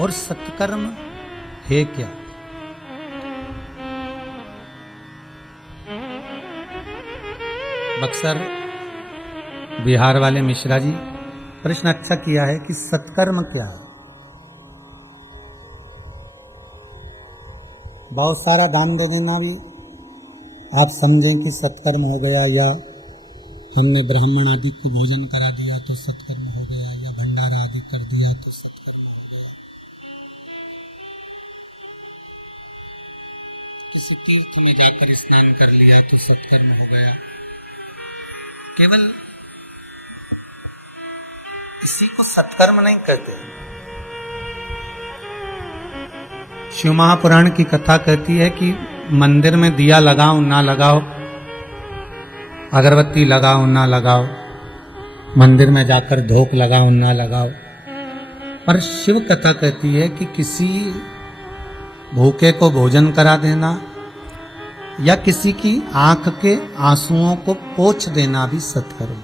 और सत्कर्म है क्या? बक्सर बिहार वाले मिश्रा जी प्रश्न अच्छा किया है कि सत्कर्म क्या है। बहुत सारा दान दे देना भी आप समझें कि सत्कर्म हो गया, या हमने ब्राह्मण आदि को भोजन करा दिया तो सत्कर्म हो गया, या भंडारा आदि कर दिया तो सत्कर्म हो गया, किसी तीर्थ में जाकर स्नान कर लिया तो सत्कर्म हो गया। केवल इसी को सत्कर्म नहीं कहते। शिव महापुराण की कथा कहती है कि मंदिर में दिया लगाओ ना लगाओ, अगरबत्ती लगाओ ना लगाओ, मंदिर में जाकर धूप लगाओ ना लगाओ, पर शिव कथा कहती है कि किसी भूखे को भोजन करा देना या किसी की आंख के आंसुओं को पोंछ देना भी सत्कर्म।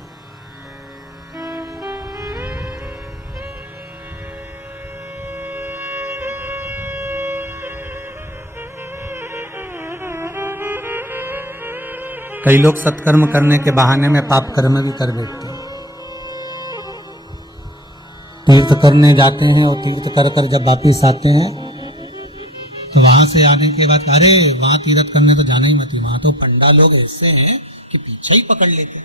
कई लोग सत्कर्म करने के बहाने में पाप कर्म भी कर बैठते हैं। तीर्थ करने जाते हैं और तीर्थ कर कर जब वापिस आते हैं तो वहां से आने के बाद अरे वहां तीर्थ करने तो जाना ही मत, वहां तो पंडा लोग ऐसे हैं कि पीछे ही पकड़ लेते।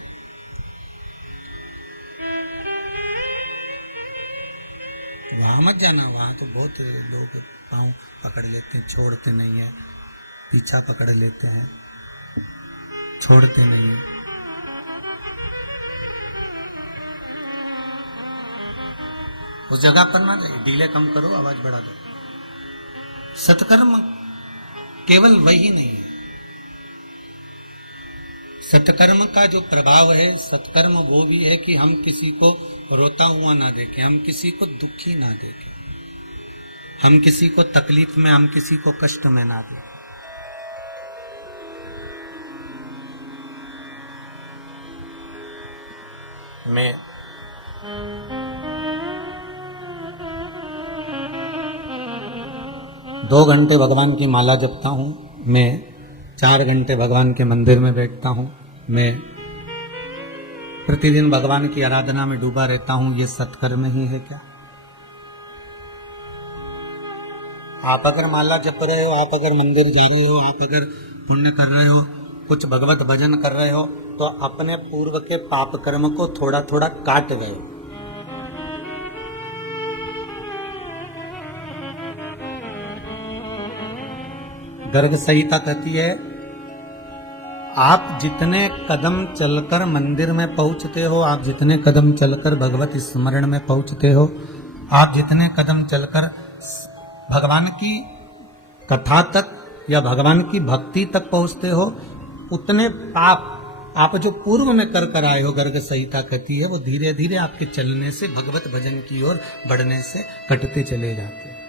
वहां मत जाना, वहां तो बहुत लोग पांव पकड़ लेते हैं, छोड़ते नहीं है, पीछा पकड़ लेते हैं, छोड़ते नहीं। उस जगह पर ना जाइए, डीले कम करो, आवाज बढ़ा दो। सत्कर्म केवल वही नहीं है। सत्कर्म का जो प्रभाव है, सत्कर्म वो भी है कि हम किसी को रोता हुआ ना देखें, हम किसी को दुखी ना देखें, हम किसी को तकलीफ में, हम किसी को कष्ट में ना दें। मैं 2 घंटे भगवान की माला जपता हूँ, मैं 4 घंटे भगवान के मंदिर में बैठता हूँ, मैं प्रतिदिन भगवान की आराधना में डूबा रहता हूँ, ये सत्कर्म ही है क्या? आप अगर माला जप रहे हो, आप अगर मंदिर जा रहे हो, आप अगर पुण्य कर रहे हो, कुछ भगवत भजन कर रहे हो, तो अपने पूर्व के पाप कर्म को थोड़ा थोड़ा काट गए। गर्ग संहिता कहती है आप जितने कदम चलकर मंदिर में पहुंचते हो, आप जितने कदम चलकर भगवत स्मरण में पहुंचते हो, आप जितने कदम चलकर भगवान की कथा तक या भगवान की भक्ति तक पहुंचते हो, उतने पाप आप जो पूर्व में कर कर आए हो, गर्ग संहिता कहती है, वो धीरे धीरे आपके चलने से, भगवत भजन की ओर बढ़ने से कटते चले जाते हैं।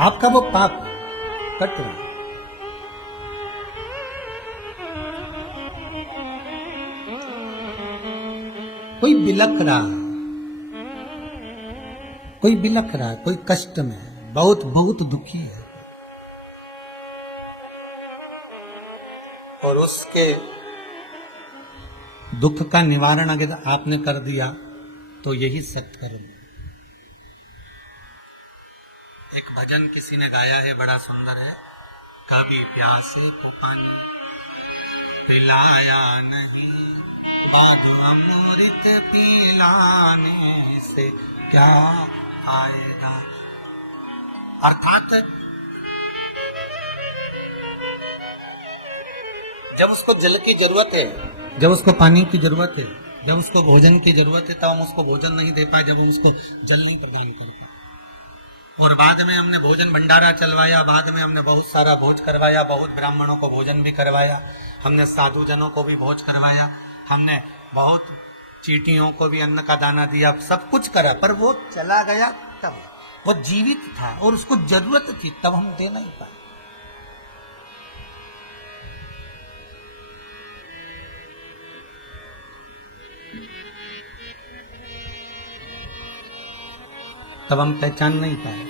आपका वो पाप कट रहा। कोई बिलख रहा, कोई बिलख रहा, कोई कष्ट में है, बहुत बहुत दुखी है, और उसके दुख का निवारण अगर आपने कर दिया तो यही सत्कर्म। एक भजन किसी ने गाया है, बड़ा सुंदर है, कभी प्यासे को पानी पिलाया नहीं, बाधु अमृत पिलाने से क्या आएगा। अर्थात जब उसको जल की जरूरत है, जब उसको पानी की जरूरत है, जब उसको भोजन की जरूरत है, तब हम उसको भोजन नहीं दे पाए, जब हम उसको जल नहीं प्रदान कर पाए। और बाद में हमने भोजन भंडारा चलवाया, बाद में हमने बहुत सारा भोज करवाया, बहुत ब्राह्मणों को भोजन भी करवाया, हमने साधु जनों को भी भोज करवाया, हमने बहुत चींटियों को भी अन्न का दाना दिया, सब कुछ करा, पर वो चला गया तब, वो जीवित था और उसको जरूरत थी, तब हम दे नहीं पाए। तब हम पहचान नहीं पाए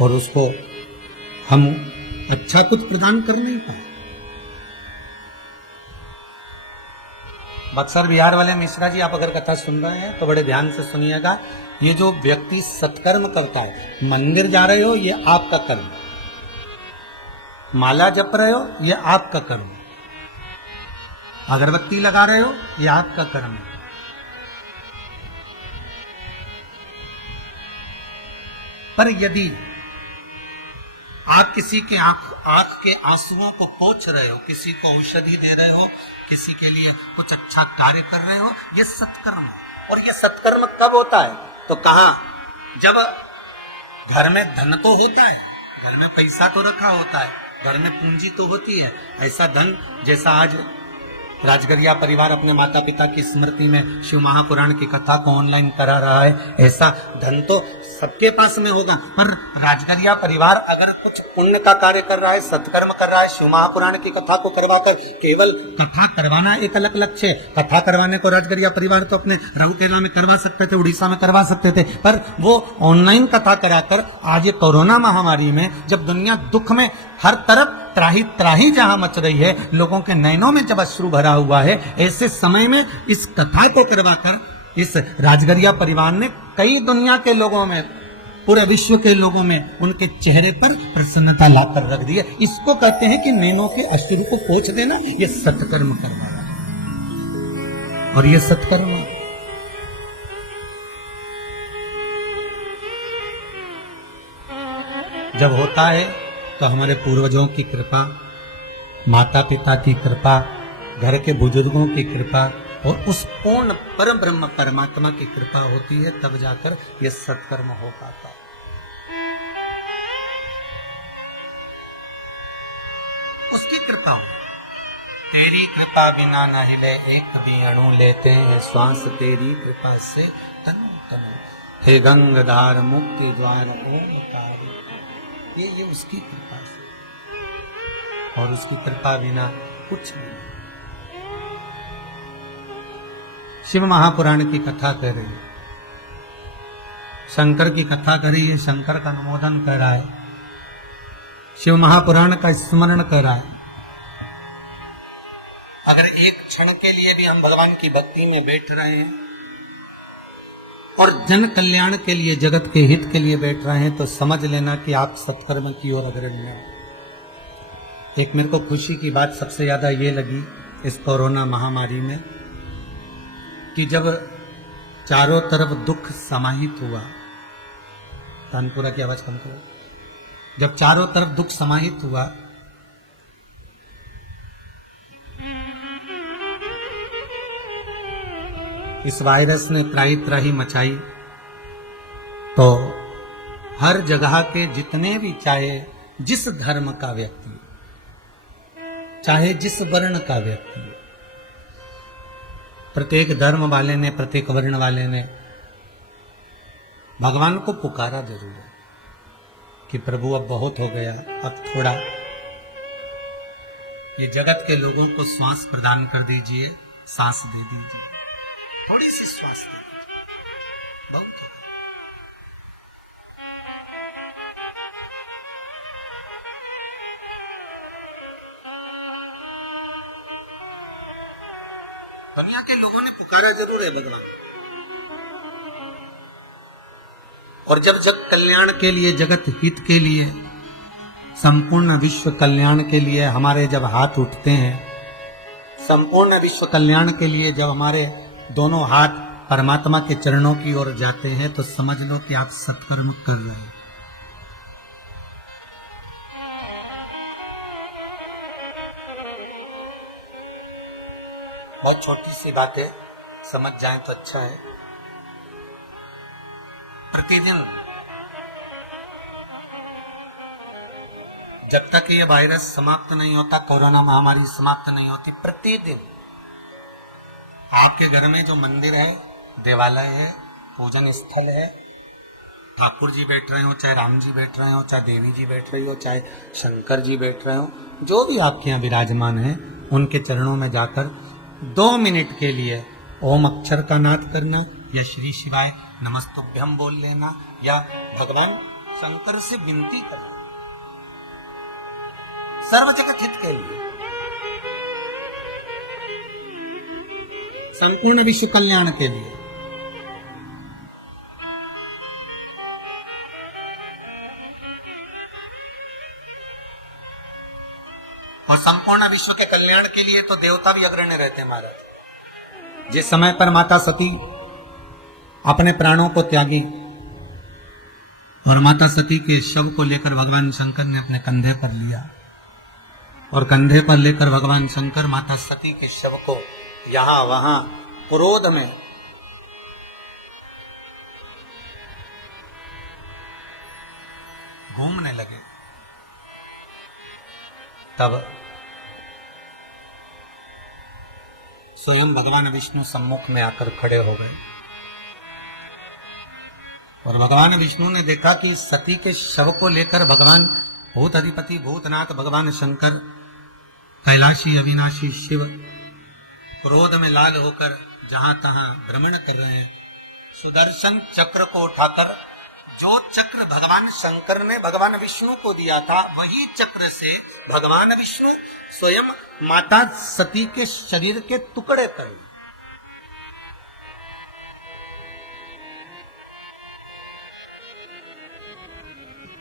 और उसको हम अच्छा कुछ प्रदान कर नहीं पाए। बक्सर बिहार वाले मिश्रा जी, आप अगर कथा सुन रहे हैं तो बड़े ध्यान से सुनिएगा। ये जो व्यक्ति सत्कर्म करता है, मंदिर जा रहे हो ये आपका कर्म, माला जप रहे हो ये आपका कर्म, अगरबत्ती लगा रहे हो ये आपका कर्म है। पर यदि आप किसी के आंख के आंसुओं को पोंछ रहे हो, किसी को औषधि दे रहे हो, किसी के लिए कुछ अच्छा कार्य कर रहे हो, ये सत्कर्म है। और ये सत्कर्म कब होता है? तो कहां? जब घर में धन तो होता है, घर में पैसा तो रखा होता है, घर में पूंजी तो होती है। ऐसा धन जैसा आज राजगरिया परिवार अपने माता पिता की स्मृति में शिव महापुराण की कथा को ऑनलाइन करा रहा है, ऐसा धन तो सबके पास में होगा। पर राजगरिया परिवार अगर कुछ पुण्य का कार्य कर रहा है, सत्कर्म कर रहा है, शिव महापुराण की कथा को करवाकर, केवल कथा करवाना एक अलग लक्ष्य है। कथा करवाने को राजगरिया परिवार तो अपने राउरकेला में करवा सकते थे, उड़ीसा में करवा सकते थे, पर वो ऑनलाइन कथा कराकर आज ये कोरोना महामारी में, जब दुनिया दुख में हर तरफ त्राही त्राही जहां मच रही है, लोगों के नयनों में जब अश्रु भरा हुआ है, ऐसे समय में इस कथा को करवाकर इस राजगरिया परिवार ने कई दुनिया के लोगों में, पूरे विश्व के लोगों में उनके चेहरे पर प्रसन्नता लाकर रख दी है। इसको कहते हैं कि नैनों के अश्रु को पोंछ देना, ये सत्कर्म करवाना। और ये सत्कर्म जब होता है तो हमारे पूर्वजों की कृपा, माता पिता की कृपा, घर के बुजुर्गों की कृपा और उस पूर्ण परम ब्रह्म परमात्मा की कृपा होती है, तब जाकर यह सत्कर्म हो पाता है। उसकी कृपा हो। तेरी कृपा बिना न हिले एक भी अणु, लेते हैं श्वास तेरी कृपा से तनु तनु। हे गंगाधार मुक्ति द्वार ओमकारी, ये उसकी कृपा से, और उसकी कृपा बिना कुछ नहीं। शिव महापुराण की कथा कर रही है, शंकर की कथा कर रही है, शंकर का अनुमोदन कर रहा है, शिव महापुराण का स्मरण कर रहा है। अगर एक क्षण के लिए भी हम भगवान की भक्ति में बैठ रहे हैं और जन कल्याण के लिए, जगत के हित के लिए बैठ रहे हैं, तो समझ लेना कि आप सत्कर्म की ओर अग्रणी हैं। एक मेरे को खुशी की बात सबसे ज्यादा ये लगी इस कोरोना महामारी में, कि जब चारों तरफ दुख समाहित हुआ, तानपुरा की आवाज कम करो, जब चारों तरफ दुख समाहित हुआ, इस वायरस ने त्राही त्राही मचाई, तो हर जगह के जितने भी, चाहे जिस धर्म का व्यक्ति, चाहे जिस वर्ण का व्यक्ति, प्रत्येक धर्म वाले ने, प्रत्येक वर्ण वाले ने भगवान को पुकारा जरूर है कि प्रभु अब बहुत हो गया, अब थोड़ा ये जगत के लोगों को श्वास प्रदान कर दीजिए, सांस दे दीजिए, थोड़ी सी श्वास, बहुत हो। दुनिया के लोगों ने पुकारा जरूर है भगवान। और जब जग कल्याण के लिए, जगत हित के लिए, संपूर्ण विश्व कल्याण के लिए हमारे जब हाथ उठते हैं, संपूर्ण विश्व कल्याण के लिए जब हमारे दोनों हाथ परमात्मा के चरणों की ओर जाते हैं, तो समझ लो कि आप सत्कर्म कर रहे हैं। बहुत छोटी सी बात है, समझ जाए तो अच्छा है। प्रतिदिन जब तक ये वायरस समाप्त नहीं होता, कोरोना महामारी समाप्त नहीं होती, प्रतिदिन आपके घर में जो मंदिर है, देवालय है, पूजन स्थल है, ठाकुर जी बैठ रहे हो, चाहे राम जी बैठ रहे हो, चाहे देवी जी बैठ रही हो, चाहे शंकर जी बैठ रहे हो, जो भी आपके यहाँ विराजमान है, उनके चरणों में जाकर 2 मिनट के लिए ओम अक्षर का नाद करना, या श्री शिवाय नमस्तुभ्यम बोल लेना, या भगवान शंकर से विनती करना, सर्व जगत हित के लिए, संपूर्ण विश्व कल्याण के लिए। और संपूर्ण विश्व के कल्याण के लिए तो देवता भी अग्रणी रहते हैं महाराज। जिस समय पर माता सती अपने प्राणों को त्यागी और माता सती के शव को लेकर भगवान शंकर ने अपने कंधे पर लिया, और कंधे पर लेकर भगवान शंकर माता सती के शव को यहां वहां क्रोध में घूमने लगे, तब स्वयं भगवान विष्णु सम्मुख में आकर खड़े हो गए। और भगवान विष्णु ने देखा कि सती के शव को लेकर भगवान भूत अधिपति भूतनाथ भगवान शंकर कैलाशी अविनाशी शिव क्रोध में लाल होकर जहां तहां भ्रमण कर रहे हैं। सुदर्शन चक्र को उठाकर, जो चक्र भगवान शंकर ने भगवान विष्णु को दिया था, वही चक्र से भगवान विष्णु स्वयं माता सती के शरीर के टुकड़े कर दिए।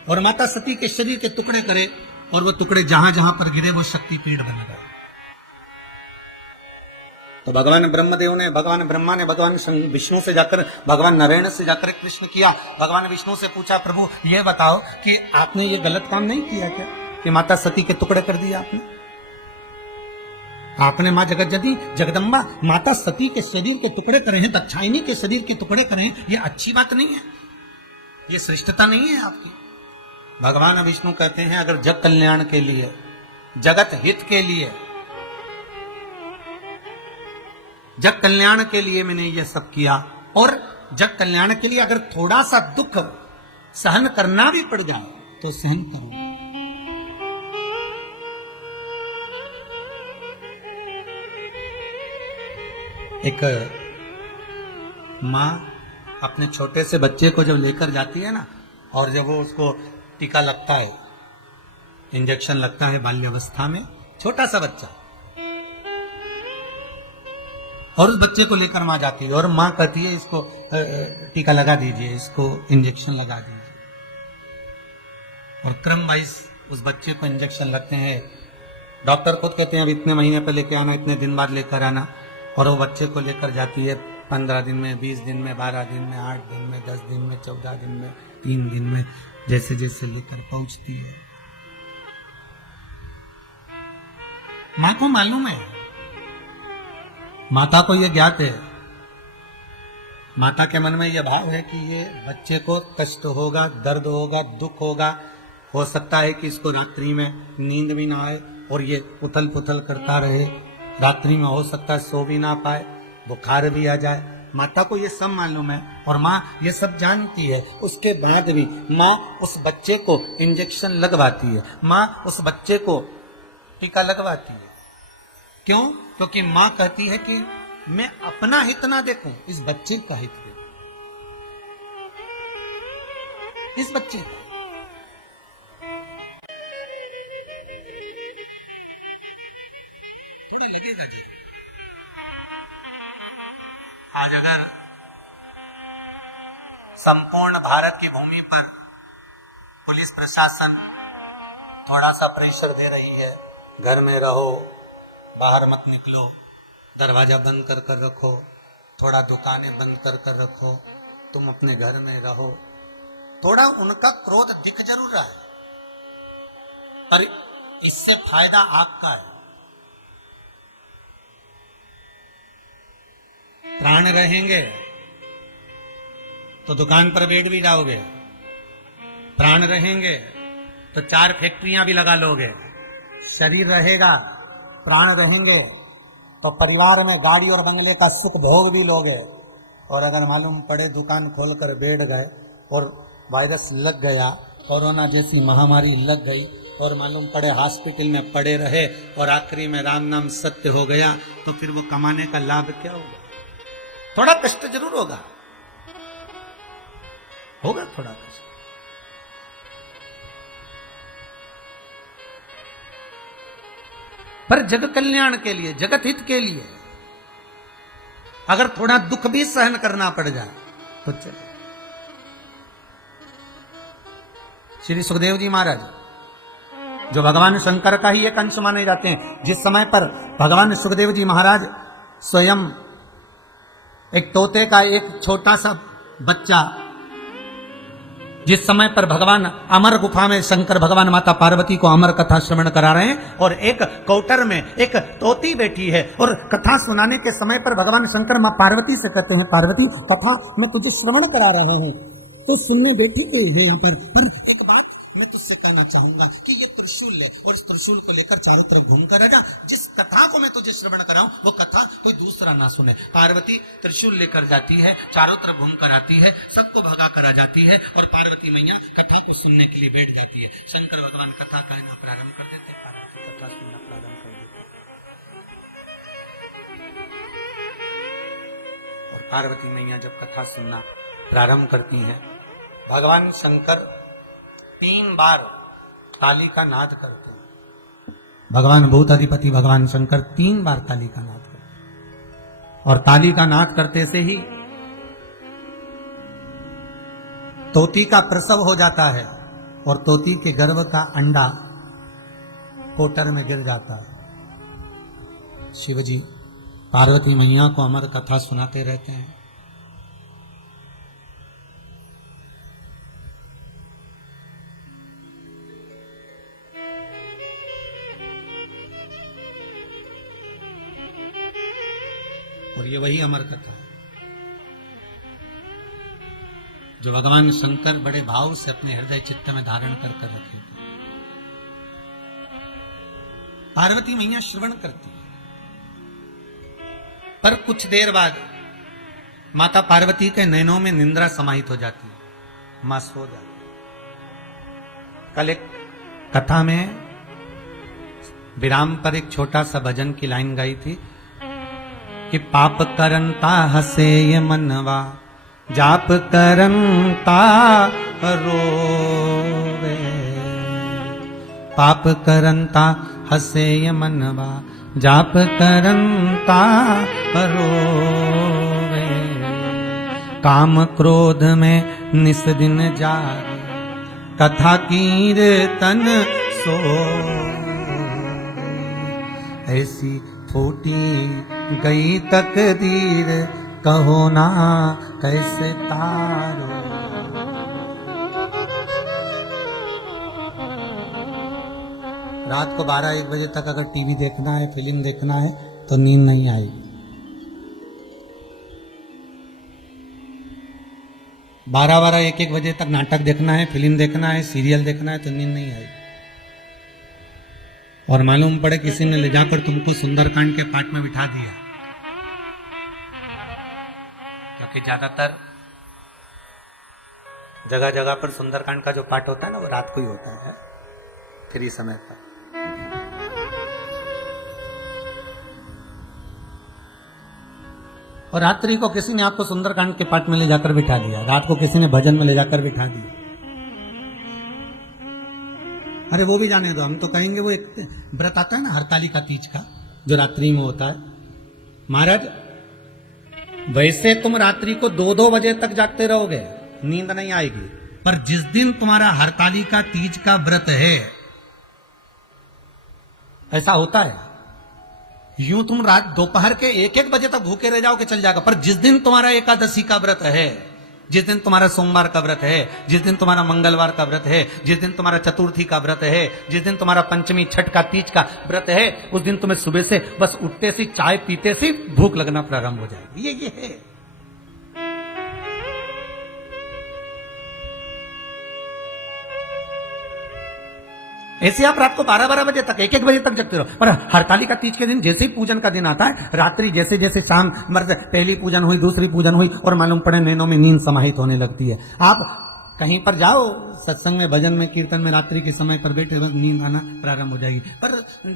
और माता सती के शरीर के टुकड़े करे, और वो टुकड़े जहां जहां पर गिरे वो शक्तिपीठ बन गए। तो भगवान ब्रह्मदेव ने, भगवान ब्रह्मा ने भगवान विष्णु से जाकर, भगवान नारायण से जाकर प्रश्न किया। भगवान विष्णु से पूछा, प्रभु ये बताओ कि आपने ये गलत काम नहीं किया क्या कि माता सती के टुकड़े कर दिया आपने मां जगतजननी जगदम्बा माता सती के शरीर के टुकड़े करे हैं, दाक्षायणी के शरीर के टुकड़े करे हैं, ये अच्छी बात नहीं है, ये श्रेष्ठता नहीं है आपकी। भगवान विष्णु कहते हैं, अगर जग कल्याण के लिए, जगत हित के लिए, जग कल्याण के लिए मैंने ये सब किया, और जग कल्याण के लिए अगर थोड़ा सा दुख सहन करना भी पड़ जाए तो सहन करो। एक मां अपने छोटे से बच्चे को जब लेकर जाती है ना, और जब वो उसको टीका लगता है, इंजेक्शन लगता है बाल्यावस्था में, छोटा सा बच्चा, और उस बच्चे को लेकर मां जाती है और मां कहती है इसको टीका लगा दीजिए, इसको इंजेक्शन लगा दीजिए, और क्रम वाइज उस बच्चे को इंजेक्शन लगते हैं। डॉक्टर खुद कहते हैं अब इतने महीने पे लेके आना, इतने दिन बाद लेकर आना, और वो बच्चे को लेकर जाती है 15 दिन में, 20 दिन में, 12 दिन में, 8 दिन में, 10 दिन में, 14 दिन में, 3 दिन में, जैसे जैसे लेकर पहुंचती है। मां को मालूम है, माता को यह ज्ञात है, माता के मन में यह भाव है कि ये बच्चे को कष्ट होगा, दर्द होगा, दुख होगा, हो सकता है कि इसको रात्रि में नींद भी ना आए और ये उथल पुथल करता रहे, रात्रि में हो सकता है सो भी ना पाए, बुखार भी आ जाए। माता को ये सब मालूम है और माँ ये सब जानती है, उसके बाद भी माँ उस बच्चे को इंजेक्शन लगवाती है, माँ उस बच्चे को टीका लगवाती है। क्यों? क्योंकि माँ कहती है कि मैं अपना हित ना देखूं, इस बच्चे का हित देखूं, इस बच्चे का। थोड़ी लगेगा जी। आज अगर संपूर्ण भारत की भूमि पर पुलिस प्रशासन थोड़ा सा प्रेशर दे रही है, घर में रहो, बाहर मत निकलो, दरवाजा बंद कर कर रखो, थोड़ा दुकानें बंद कर कर रखो, तुम अपने घर में रहो, थोड़ा उनका क्रोध दिख जरूर रहा है, पर इससे फायदा आपका है। प्राण रहेंगे तो दुकान पर बैठ भी जाओगे, प्राण रहेंगे तो 4 फैक्ट्रियां भी लगा लोगे, शरीर रहेगा, प्राण रहेंगे तो परिवार में गाड़ी और बंगले का सुख भोग भी लोगे। और अगर मालूम पड़े दुकान खोलकर बैठ गए और वायरस लग गया, कोरोना जैसी महामारी लग गई, और मालूम पड़े हॉस्पिटल में पड़े रहे और आखिरी में राम नाम सत्य हो गया, तो फिर वो कमाने का लाभ क्या होगा? थोड़ा कष्ट जरूर होगा, होगा थोड़ा कष्ट। पर जग कल्याण के लिए, जगत हित के लिए अगर थोड़ा दुख भी सहन करना पड़ जाए तो चले। श्री सुखदेव जी महाराज जो भगवान शंकर का ही एक अंश माने जाते हैं, जिस समय पर भगवान सुखदेव जी महाराज स्वयं एक तोते का एक छोटा सा बच्चा, जिस समय पर भगवान अमर गुफा में शंकर भगवान माता पार्वती को अमर कथा श्रवण करा रहे हैं और एक कौटर में एक तोती बैठी है और कथा सुनाने के समय पर भगवान शंकर मां पार्वती से कहते हैं, पार्वती कथा मैं तुझे श्रवण करा रहा हूं तो सुनने बैठी है यहाँ पर एक बात मैं तुझसे कहना चाहूंगा कि ये त्रिशूल है और इस त्रिशूल को लेकर चारों तरफ घूमकर रहना, जिस कथा को मैं तुझे श्रवण कराऊं वो कथा कोई दूसरा ना सुने। पार्वती त्रिशूल लेकर जाती है, चारों तरफ घूमकर आती है, सबको भगा कर आ जाती है और पार्वती मैया कथा को सुनने के लिए बैठ जाती है। शंकर भगवान कथा कहना प्रारंभ कर देते, पार्वती कथा सुनना प्रारंभ कर देते और पार्वती मैया जब कथा सुनना प्रारंभ करती हैं, भगवान शंकर 3 बार ताली का नाद करते हैं। भगवान भूताधिपति भगवान शंकर 3 बार ताली का नाद करते हैं और ताली का नाद करते से ही तोती का प्रसव हो जाता है और तोती के गर्भ का अंडा कोटर में गिर जाता है। शिवजी पार्वती मैया को अमर कथा सुनाते रहते हैं। और ये वही अमर कथा है जो भगवान शंकर बड़े भाव से अपने हृदय चित्त में धारण कर कर रखे थे। पार्वती मैया श्रवण करती है, पर कुछ देर बाद माता पार्वती के नैनों में निंद्रा समाहित हो जाती है, मां सो जाती है। कल एक कथा में विराम पर एक छोटा सा भजन की लाइन गाई थी कि पाप करंता हसे ये मनवा, जाप करंता रोवे। पाप करंता हसे ये मनवा, जाप करंता रोवे। काम क्रोध में निस दिन जागे, कथा कीर्तन सो। ऐसी फूटी गई तकदीर, कहो ना कैसे तारो। रात को 12-1 बजे तक अगर टीवी देखना है, फिल्म देखना है तो नींद नहीं आएगी। 12-1 बजे तक नाटक देखना है, फिल्म देखना है, सीरियल देखना है तो नींद नहीं आएगी। और मालूम पड़े किसी ने ले जाकर तुमको सुंदरकांड के पाठ में बिठा दिया, क्योंकि ज्यादातर जगह जगह पर सुंदरकांड का जो पाठ होता है ना वो रात को ही होता है, फ्री समय पर। और रात्रि को किसी ने आपको सुंदरकांड के पाठ में ले जाकर बिठा दिया, रात को किसी ने भजन में ले जाकर बिठा दिया। अरे वो भी जाने दो, हम तो कहेंगे वो एक व्रत आता है ना हरतालिका तीज का जो रात्रि में होता है। महाराज वैसे तुम रात्रि को 2-2 बजे तक जागते रहोगे, नींद नहीं आएगी, पर जिस दिन तुम्हारा हरतालिका तीज का व्रत है, ऐसा होता है, यूं तुम रात दोपहर के 1-1 बजे तक भूखे रह जाओगे चल जाएगा, पर जिस दिन तुम्हारा एकादशी का व्रत है, जिस दिन तुम्हारा सोमवार का व्रत है, जिस दिन तुम्हारा मंगलवार का व्रत है, जिस दिन तुम्हारा चतुर्थी का व्रत है, जिस दिन तुम्हारा पंचमी छठ का तीज का व्रत है, उस दिन तुम्हें सुबह से बस उठते से चाय पीते से भूख लगना प्रारंभ हो जाएगी। ये है। ऐसे आप रात को 12-12 बजे तक 1-1 बजे तक जगते रहो, पर हरतालिका तीज के दिन जैसे ही पूजन का दिन आता है, रात्रि जैसे जैसे शाम पहली पूजन हुई, दूसरी पूजन हुई और मालूम पड़े नैनों में नींद समाहित होने लगती है। आप कहीं पर जाओ सत्संग में, भजन में, कीर्तन में, रात्रि के समय पर बैठे बस नींद आना प्रारंभ हो जाएगी। पर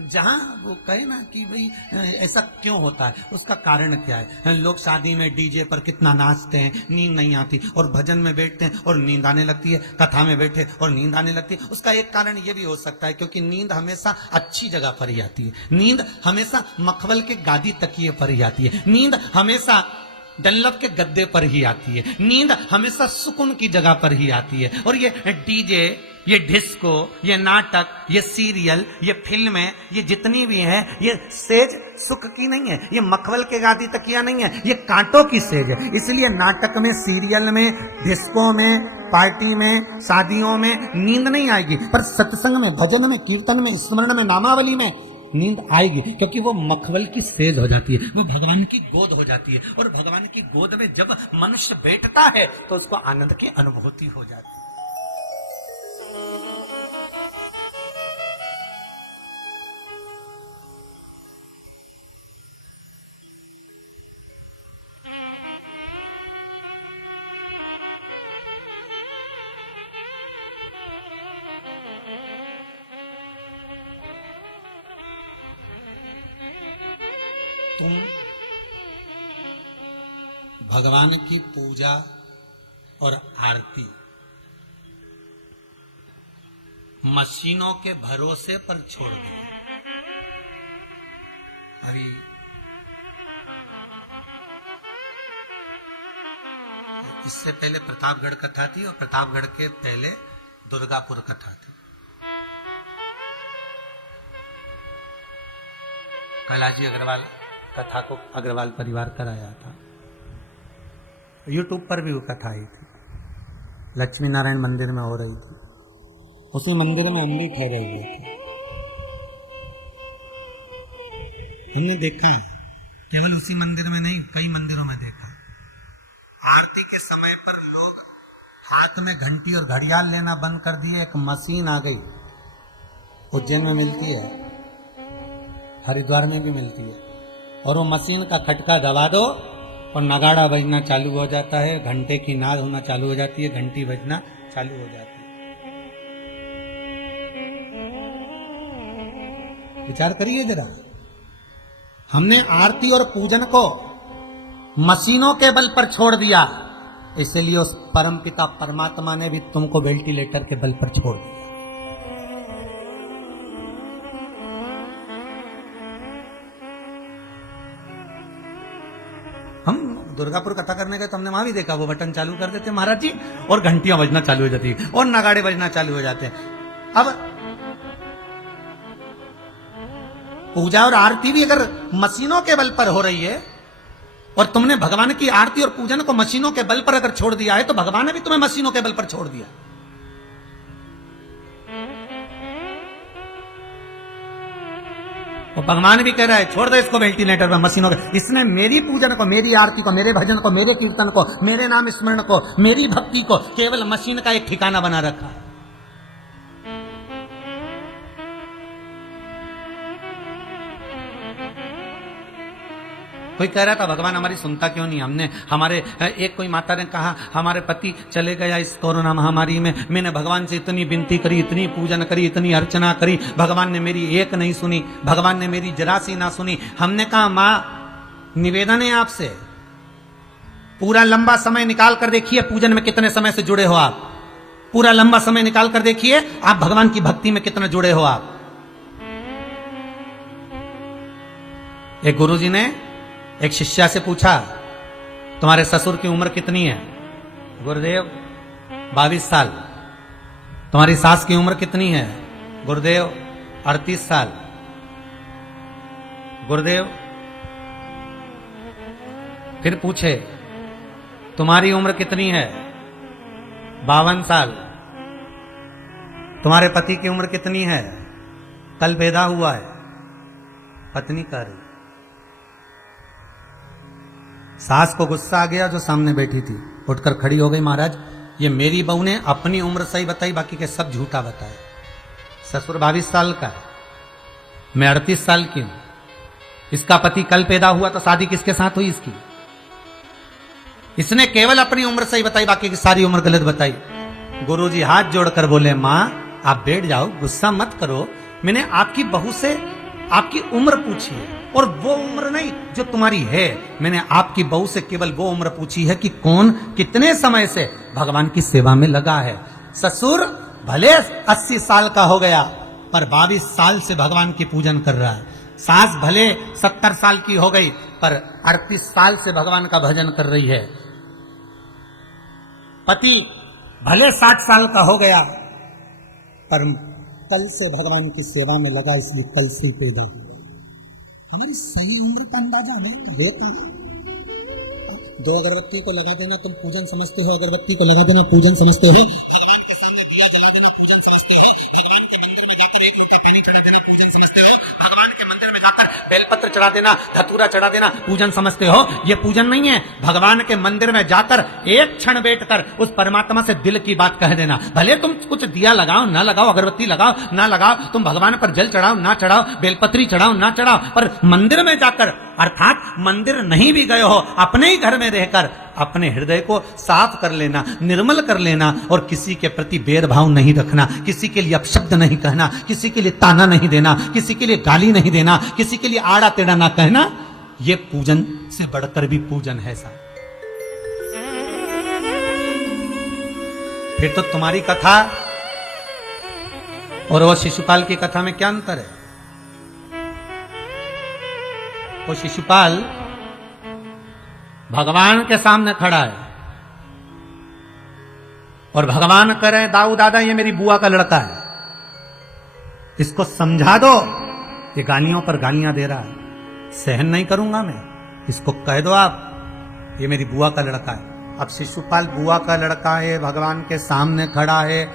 जहां वो कहे ना कि भाई ऐसा क्यों होता है, उसका कारण क्या है? लोग शादी में डीजे पर कितना नाचते हैं, नींद नहीं आती, और भजन में बैठते हैं और नींद आने लगती है, कथा में बैठे और नींद आने लगती है। उसका एक कारण ये भी हो सकता है क्योंकि नींद हमेशा अच्छी जगह पर ही आती है, नींद हमेशा मखमल के गादी तकिए पर ही आती है, नींद हमेशा डनलप के गद्दे पर ही आती है, नींद हमेशा सुकून की जगह पर ही आती है। और ये डीजे, ये डिस्को, ये नाटक, ये सीरियल, ये फिल्में, ये जितनी भी है, ये सेज सुख की नहीं है, ये मखमल के गादी तकिया नहीं है, ये कांटों की सेज है। इसलिए नाटक में, सीरियल में, डिस्को में, पार्टी में, शादियों में नींद नहीं आएगी, पर सत्संग में, भजन में, कीर्तन में, स्मरण में, नामावली में नींद आएगी, क्योंकि वो मखमल की सेज हो जाती है, वो भगवान की गोद हो जाती है। और भगवान की गोद में जब मनुष्य बैठता है तो उसको आनंद की अनुभूति हो जाती है। तुम भगवान की पूजा और आरती मशीनों के भरोसे पर छोड़ दो। अभी इससे पहले प्रतापगढ़ कथा थी और प्रतापगढ़ के पहले दुर्गापुर कथा थी। कैलाशी अग्रवाल कथा को अग्रवाल परिवार कराया था, यूट्यूब पर भी वो कथा आई थी, लक्ष्मी नारायण मंदिर में हो रही थी। उसी मंदिर में हम भी ठहरे हुए थे। हमने देखा, केवल उसी मंदिर में नहीं, कई मंदिरों में देखा, आरती के समय पर लोग हाथ में घंटी और घड़ियाल लेना बंद कर दिए। एक मशीन आ गई, उज्जैन में मिलती है, हरिद्वार में भी मिलती है, और वो मशीन का खटका दबा दो और नगाड़ा बजना चालू हो जाता है, घंटे की नाद होना चालू हो जाती है, घंटी बजना चालू हो जाती है। विचार करिए जरा, हमने आरती और पूजन को मशीनों के बल पर छोड़ दिया, इसलिए उस परमपिता परमात्मा ने भी तुमको वेंटिलेटर के बल पर छोड़ दिया। हम दुर्गापुर कथा करने गए तो हमने वहां भी देखा, वो बटन चालू कर देते महाराज जी और घंटियां बजना चालू हो जाती है और नगाड़े बजना चालू हो जाते हैं। अब पूजा और आरती भी अगर मशीनों के बल पर हो रही है और तुमने भगवान की आरती और पूजन को मशीनों के बल पर अगर छोड़ दिया है, तो भगवान ने भी तुम्हें मशीनों के बल पर छोड़ दिया। और भगवान भी कह रहा है छोड़ दो इसको वेंटिलेटर पर, मशीनों के। इसने मेरी पूजन को, मेरी आरती को, मेरे भजन को, मेरे कीर्तन को, मेरे नाम स्मरण को, मेरी भक्ति को केवल मशीन का एक ठिकाना बना रखा है। कोई कह रहा था भगवान हमारी सुनता क्यों नहीं? हमने हमारे एक कोई माता ने कहा हमारे पति चले गया इस कोरोना महामारी में, मैंने भगवान से इतनी विनती करी, इतनी पूजन करी, इतनी अर्चना करी, भगवान ने मेरी एक नहीं सुनी, भगवान ने मेरी जरा सी ना सुनी। हमने कहा माँ निवेदन है आपसे, पूरा लंबा समय निकाल कर देखिए पूजन में कितने समय से जुड़े हो आप, पूरा लंबा समय निकाल कर देखिए आप भगवान की भक्ति में कितना जुड़े हो आप। एक गुरुजी ने एक शिष्या से पूछा तुम्हारे ससुर की उम्र कितनी है? गुरुदेव 22 साल। तुम्हारी सास की उम्र कितनी है? गुरुदेव 38 साल। गुरुदेव फिर पूछे तुम्हारी उम्र कितनी है? 52 साल। तुम्हारे पति की उम्र कितनी है? कल पैदा हुआ है। पत्नी कह रही। सास को गुस्सा आ गया जो सामने बैठी थी, उठकर खड़ी हो गई, महाराज ये मेरी बहू ने अपनी उम्र सही बताई, बाकी के सब झूठा बताए। ससुर 22 साल का है, मैं 38 साल की हूं, इसका पति कल पैदा हुआ तो शादी किसके साथ हुई इसकी? इसने केवल अपनी उम्र सही बताई, बाकी की सारी उम्र गलत बताई। गुरुजी हाथ जोड़कर बोले, माँ आप बैठ जाओ, गुस्सा मत करो, मैंने आपकी बहू से आपकी उम्र पूछी है, और वो उम्र नहीं जो तुम्हारी है, मैंने आपकी बहू से केवल वो उम्र पूछी है कि कौन कितने समय से भगवान की सेवा में लगा है। ससुर भले 80 साल का हो गया पर 22 साल से भगवान की पूजन कर रहा है। सास भले 70 साल की हो गई पर 38 साल से भगवान का भजन कर रही है। पति भले 60 साल का हो गया पर कल से भगवान की सेवा में लगा, इसलिए कल से पैदा हुआ। हमारी सही उम्र का अंदाजा है। दो अगरबत्ती को लगा देना तुम पूजन समझते हो, अगरबत्ती को लगा देना पूजन समझते हो। बेलपत्र चढ़ा देना, धतूरा चढ़ा देना पूजन समझते हो। ये पूजन नहीं है। भगवान के मंदिर में जाकर एक क्षण बैठकर उस परमात्मा से दिल की बात कह देना। भले तुम कुछ दिया लगाओ ना लगाओ, अगरबत्ती लगाओ ना लगाओ, तुम भगवान पर जल चढ़ाओ ना चढ़ाओ, बेलपत्री चढ़ाओ ना चढ़ाओ, पर मंदिर में जाकर, अर्थात मंदिर नहीं भी गए हो, अपने ही घर में रहकर अपने हृदय को साफ कर लेना, निर्मल कर लेना, और किसी के प्रति भेदभाव नहीं रखना, किसी के लिए अपशब्द नहीं कहना, किसी के लिए ताना नहीं देना, किसी के लिए गाली नहीं देना, किसी के लिए आड़ा टेढ़ा ना कहना। यह पूजन से बढ़कर भी पूजन है साहब। फिर तो तुम्हारी कथा और वो शिशुपाल की कथा में क्या अंतर है? वो शिशुपाल भगवान के सामने खड़ा है और भगवान कह रहे हैं, दाऊ दादा ये मेरी बुआ का लड़का है, इसको समझा दो, ये गालियों पर गालियां दे रहा है, सहन नहीं करूंगा मैं, इसको कह दो आप ये मेरी बुआ का लड़का है। अब शिशुपाल बुआ का लड़का है, भगवान के सामने खड़ा है,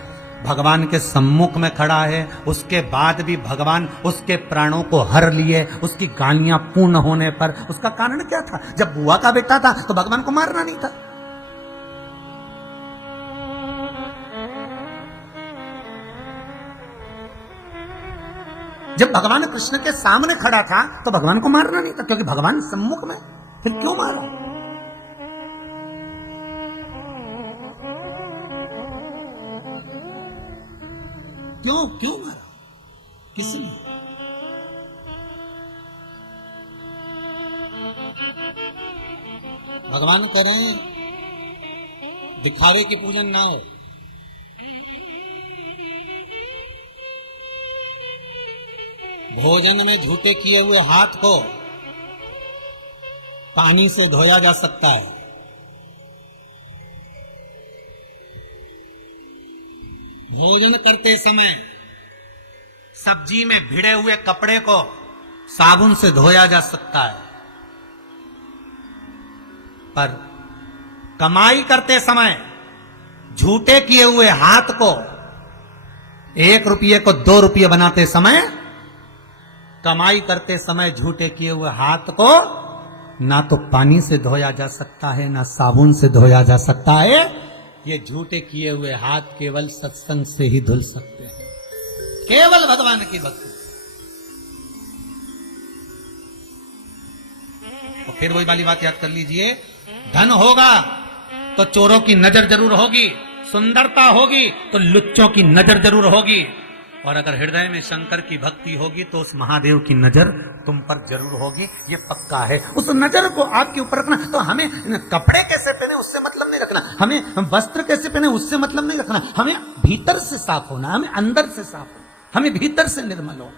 भगवान के सम्मुख में खड़ा है, उसके बाद भी भगवान उसके प्राणों को हर लिए, उसकी गालियां पूर्ण होने पर। उसका कारण क्या था? जब बुआ का बेटा था तो भगवान को मारना नहीं था। जब भगवान कृष्ण के सामने खड़ा था तो भगवान को मारना नहीं था, क्योंकि भगवान सम्मुख में, फिर क्यों मारा? क्यों मारा? किसने? भगवान कह रहे हैं दिखावे की पूजन ना हो। भोजन में झूठे किए हुए हाथ को पानी से धोया जा सकता है, भोजन करते समय सब्जी में भिड़े हुए कपड़े को साबुन से धोया जा सकता है, पर कमाई करते समय झूठे किए हुए हाथ को 1 रुपये को 2 रुपये बनाते समय, कमाई करते समय झूठे किए हुए हाथ को ना तो पानी से धोया जा सकता है ना साबुन से धोया जा सकता है। ये झूठे किए हुए हाथ केवल सत्संग से ही धुल सकते हैं, केवल भगवान की भक्ति। तो फिर वही वाली बात याद कर लीजिए, धन होगा तो चोरों की नजर जरूर होगी, सुंदरता होगी तो लुच्चों की नजर जरूर होगी, और अगर हृदय में शंकर की भक्ति होगी तो उस महादेव की नजर तुम पर जरूर होगी। ये पक्का है। उस नजर को आपके ऊपर रखना। तो हमें कपड़े कैसे पहने उससे मतलब नहीं रखना, हमें वस्त्र कैसे पहने उससे मतलब नहीं रखना, हमें भीतर से साफ होना, हमें अंदर से साफ होना, हमें भीतर से निर्मल हो।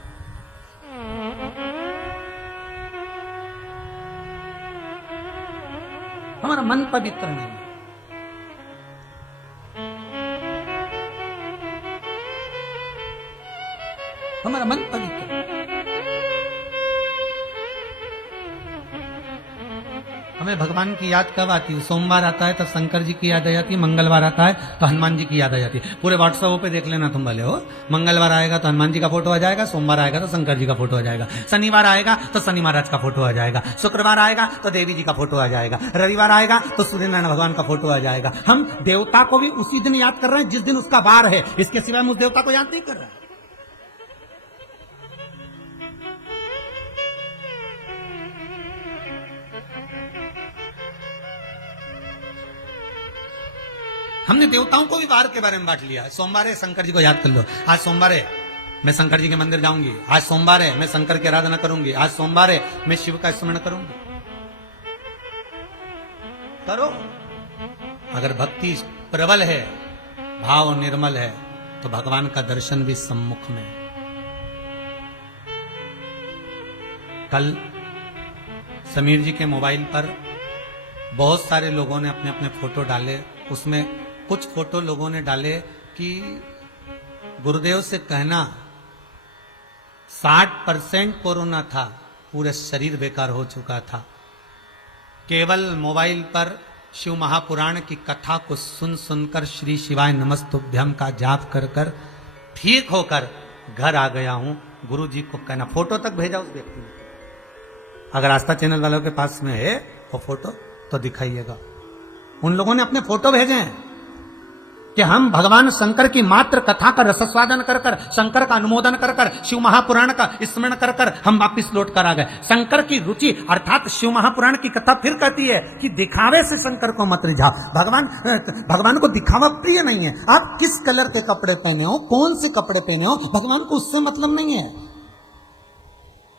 हमारा मन पवित्र नहीं, हमारा मन पवित्र। हमें भगवान की याद कब आती है? सोमवार आता है तब शंकर जी की याद आ जाती है, मंगलवार आता है तो हनुमान जी की याद आ जाती है। पूरे व्हाट्सएप पे देख लेना तुम भले हो, मंगलवार आएगा तो हनुमान जी का फोटो आ जाएगा, सोमवार आएगा तो शंकर जी का फोटो आ जाएगा, शनिवार आएगा तो शनि महाराज का फोटो आ जाएगा, शुक्रवार आएगा तो देवी जी का फोटो आ जाएगा, रविवार आएगा तो सूर्यनारायण भगवान का फोटो आ जाएगा। हम देवता को भी उसी दिन याद कर रहे हैं जिस दिन उसका वार है, इसके सिवाय हम उस देवता को याद नहीं कर रहे हैं। हमने देवताओं को भी वार के बारे में बांट लिया। सोमवार है, शंकर जी को याद कर लो, आज सोमवार है, मैं शंकर जी के मंदिर जाऊंगी, आज सोमवार है, मैं शंकर की आराधना करूंगी, आज सोमवार है, मैं शिव का स्मरण करूंगी। करो। अगर भक्ति प्रबल है, भाव निर्मल है, तो भगवान का दर्शन भी सम्मुख में। कल समीर जी के मोबाइल पर बहुत सारे लोगों ने अपने अपने फोटो डाले, उसमें कुछ फोटो लोगों ने डाले कि गुरुदेव से कहना 60% कोरोना था, पूरे शरीर बेकार हो चुका था, केवल मोबाइल पर शिव महापुराण की कथा को सुन सुनकर श्री शिवाय नमस्तुभ्यम का जाप कर कर ठीक होकर घर आ गया हूं। गुरु जी को कहना, फोटो तक भेजा उस व्यक्ति ने। अगर आस्था चैनल वालों के पास में है वो फोटो तो दिखाइएगा। उन लोगों ने अपने फोटो भेजे हैं कि हम भगवान शंकर की मात्र कथा का रसस्वादन कर कर, शंकर का अनुमोदन कर कर, शिव महापुराण का स्मरण कर कर हम वापिस लौट कर आ गए। शंकर की रुचि अर्थात शिव महापुराण की कथा फिर कहती है कि दिखावे से शंकर को मत रिझाओ। भगवान को दिखावा प्रिय नहीं है। आप किस कलर के कपड़े पहने हो, कौन से कपड़े पहने हो, भगवान को उससे मतलब नहीं है।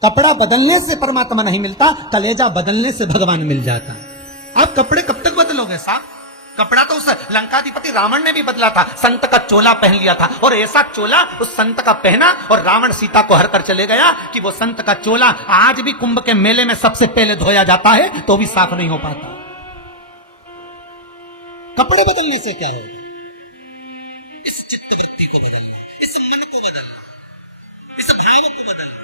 कपड़ा बदलने से परमात्मा नहीं मिलता, कलेजा बदलने से भगवान मिल जाता है। आप कपड़े कब तक बदलोगे साहब? कपड़ा तो उस लंकाधिपति रावण ने भी बदला था, संत का चोला पहन लिया था, और ऐसा चोला उस संत का पहना और रावण सीता को हर कर चले गया कि वो संत का चोला आज भी कुंभ के मेले में सबसे पहले धोया जाता है तो भी साफ नहीं हो पाता। कपड़े बदलने से क्या होगा? इस चित्त वृत्ति को बदलना, इस मन को बदलना, इस भाव को बदलना।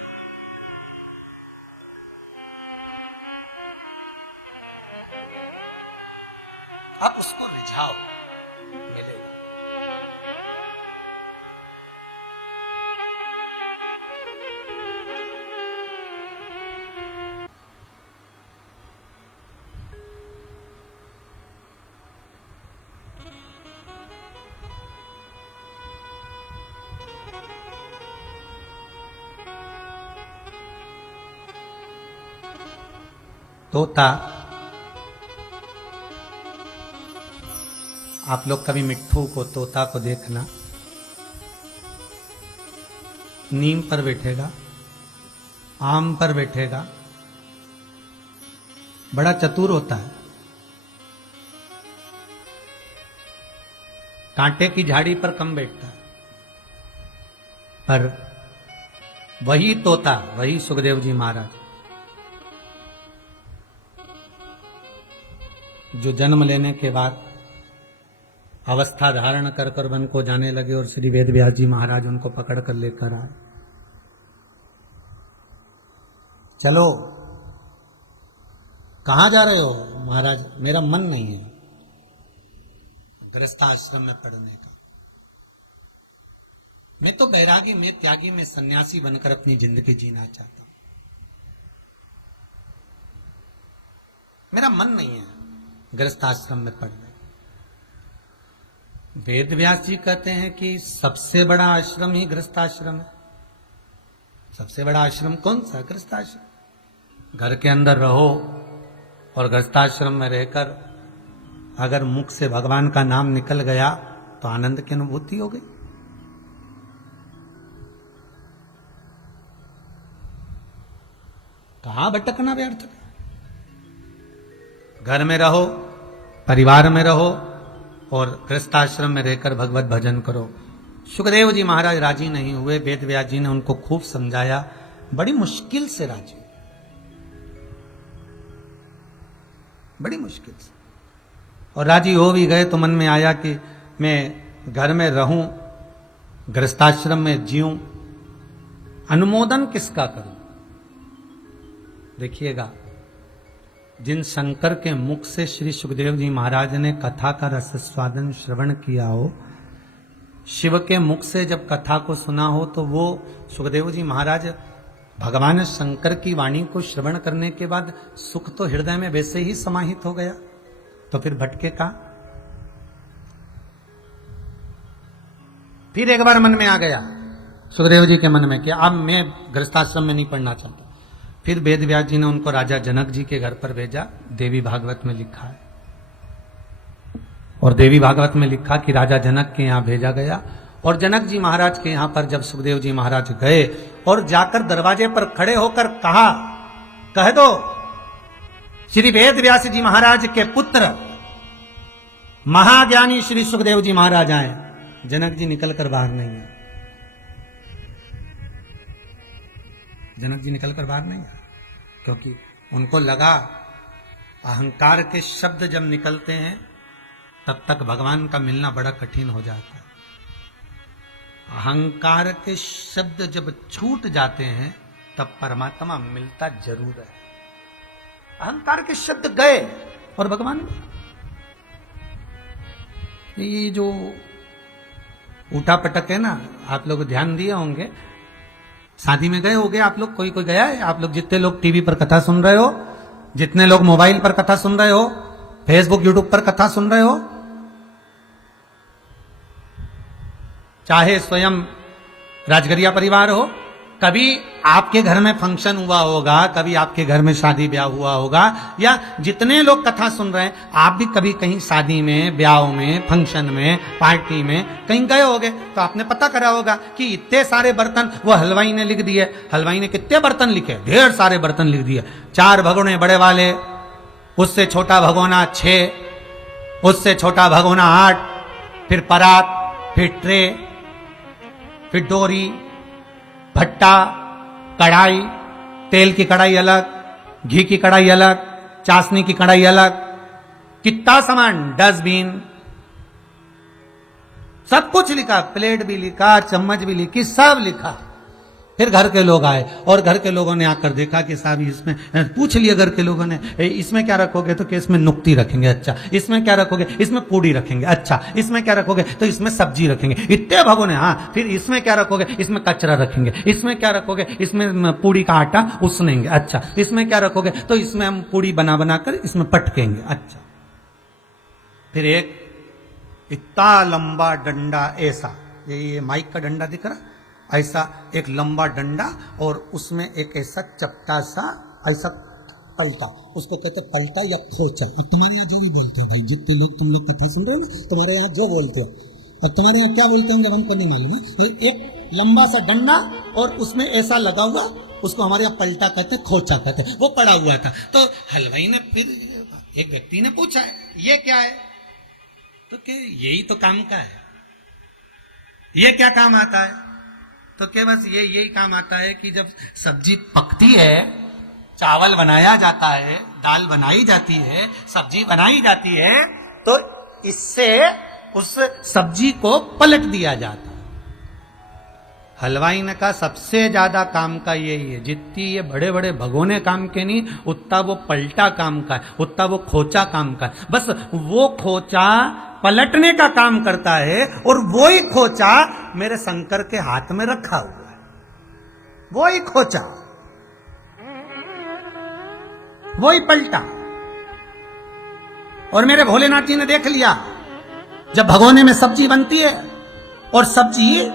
आप उसको रिझाओ, मिलेगा। तोता, आप लोग कभी मिट्ठू को, तोता को देखना, नीम पर बैठेगा, आम पर बैठेगा, बड़ा चतुर होता है। कांटे की झाड़ी पर कम बैठता है, पर वही तोता, वही सुखदेव जी महाराज जो जन्म लेने के बाद अवस्था धारण कर कर वन को जाने लगे और श्री वेद व्यास जी महाराज उनको पकड़ कर लेकर आए। चलो, कहां जा रहे हो? महाराज मेरा मन नहीं है गृहस्थाश्रम में पढ़ने का, मैं तो बैरागी में, त्यागी में, सन्यासी बनकर अपनी जिंदगी जीना चाहता हूं, मेरा मन नहीं है गृहस्थाश्रम में पढ़ने। वेद व्यास जी कहते हैं कि सबसे बड़ा आश्रम ही गृहस्थाश्रम है। सबसे बड़ा आश्रम कौन सा? गृहस्थाश्रम। घर के अंदर रहो और गृहस्थाश्रम में रहकर अगर मुख से भगवान का नाम निकल गया तो आनंद की अनुभूति हो गई। कहां भटकना व्यर्थ है। घर में रहो, परिवार में रहो और गृहस्थाश्रम में रहकर भगवत भजन करो। सुखदेव जी महाराज राजी नहीं हुए, वेद व्यास जी ने उनको खूब समझाया, बड़ी मुश्किल से राजी, बड़ी मुश्किल से, और राजी हो भी गए तो मन में आया कि मैं घर में रहूं, गृहस्थाश्रम में जीऊं, अनुमोदन किसका करूं? देखिएगा, जिन शंकर के मुख से श्री सुखदेव जी महाराज ने कथा का रसस्वादन श्रवण किया हो, शिव के मुख से जब कथा को सुना हो, तो वो सुखदेव जी महाराज भगवान शंकर की वाणी को श्रवण करने के बाद सुख तो हृदय में वैसे ही समाहित हो गया, तो फिर भटके का। फिर एक बार मन में आ गया सुखदेव जी के मन में कि अब मैं गृहस्थाश्रम में नहीं पढ़ना चाहता। फिर वेद व्यास जी ने उनको राजा जनक जी के घर पर भेजा। देवी भागवत में लिखा है, और देवी भागवत में लिखा कि राजा जनक के यहाँ भेजा गया और जनक जी महाराज के यहाँ पर जब सुखदेव जी महाराज गए और जाकर दरवाजे पर खड़े होकर कहा, कह दो श्री वेद व्यास जी महाराज के पुत्र महाज्ञानी श्री सुखदेव जी महाराज आए। जनक जी निकल कर बाहर नहीं है, जनक जी निकल कर बाहर नहीं है, क्योंकि उनको लगा अहंकार के शब्द जब निकलते हैं तब तक भगवान का मिलना बड़ा कठिन हो जाता है। अहंकार के शब्द जब छूट जाते हैं तब परमात्मा मिलता जरूर है। अहंकार के शब्द गए और भगवान, ये जो उठा पटक है ना, आप लोग ध्यान दिए होंगे, शादी में गए होंगे आप लोग, कोई कोई गया है? आप लोग जितने लोग टीवी पर कथा सुन रहे हो, जितने लोग मोबाइल पर कथा सुन रहे हो, फेसबुक यूट्यूब पर कथा सुन रहे हो, चाहे स्वयं राजगरिया परिवार हो, कभी आपके घर में फंक्शन हुआ होगा, कभी आपके घर में शादी ब्याह हुआ होगा, या जितने लोग कथा सुन रहे हैं आप भी कभी कहीं शादी में, ब्याह में, फंक्शन में, पार्टी में कहीं गए होंगे, तो आपने पता करा होगा कि इतने सारे बर्तन वो हलवाई ने लिख दिए। हलवाई ने कितने बर्तन लिखे? ढेर सारे बर्तन लिख दिए। 4 भगोने बड़े वाले, उससे छोटा भगोना 6, उससे छोटा भगोना 8, फिर परात, फिर ट्रे, फिर डोरी, भट्टा, कढ़ाई, तेल की कढ़ाई अलग, घी की कढ़ाई अलग, चाशनी की कढ़ाई अलग, कितना सामान, डस्टबिन, सब कुछ लिखा, प्लेट भी लिखा, चम्मच भी लिखी, सब लिखा। फिर घर के लोग आए और घर के लोगों ने आकर देखा कि साहब इसमें, पूछ लिया घर के लोगों ने, इसमें क्या रखोगे? तो कि इसमें नुक्ती रखेंगे। अच्छा। इसमें क्या रखोगे? इसमें पूड़ी रखेंगे। अच्छा। इसमें क्या रखोगे? तो इसमें सब्जी रखेंगे। इतने भगोने। हाँ। फिर इसमें क्या रखोगे? इसमें कचरा रखेंगे। इसमें क्या रखोगे? इसमें पूड़ी का आटा उसनेंगे। अच्छा। इसमें क्या रखोगे? तो इसमें हम पूड़ी बना बना कर इसमें पटकेंगे। अच्छा। फिर एक इतना लंबा डंडा, ऐसा, ये माइक का डंडा दिख रहा, ऐसा एक लंबा डंडा और उसमें एक ऐसा चपटा सा ऐसा पलटा, उसको कहते पलटा या खोचा। अब तुम्हारे यहाँ जो भी बोलते हो भाई, जितने लोग तुम लोग कथा सुन रहे हो, तुम्हारे यहाँ जो बोलते हो, और तुम्हारे यहाँ क्या बोलते होंगे हमको नहीं मालूम है। तो एक लंबा सा डंडा और उसमें ऐसा लगा हुआ, उसको हमारे यहाँ पलटा कहते, खोचा कहते, वो पड़ा हुआ था। तो हलवाई ने, फिर एक व्यक्ति ने पूछा, ये क्या है? तो क्या यही तो काम का है, ये क्या काम आता है? तो क्या बस यही काम आता है कि जब सब्जी पकती है, चावल बनाया जाता है, दाल बनाई जाती है, सब्जी बनाई जाती है, तो इससे उस सब्जी को पलट दिया जाता है। हलवाई ने कहा सबसे ज्यादा काम का यही है, जितनी ये बड़े बड़े भगोने काम के नहीं, उतना वो पलटा काम का है, उतना वो खोचा काम का है। बस वो खोचा पलटने का काम करता है और वो ही खोचा मेरे शंकर के हाथ में रखा हुआ है। वो ही खोचा, वो ही पलटा। और मेरे भोलेनाथ जी ने देख लिया, जब भगोने में सब्जी बनती है और सब्जी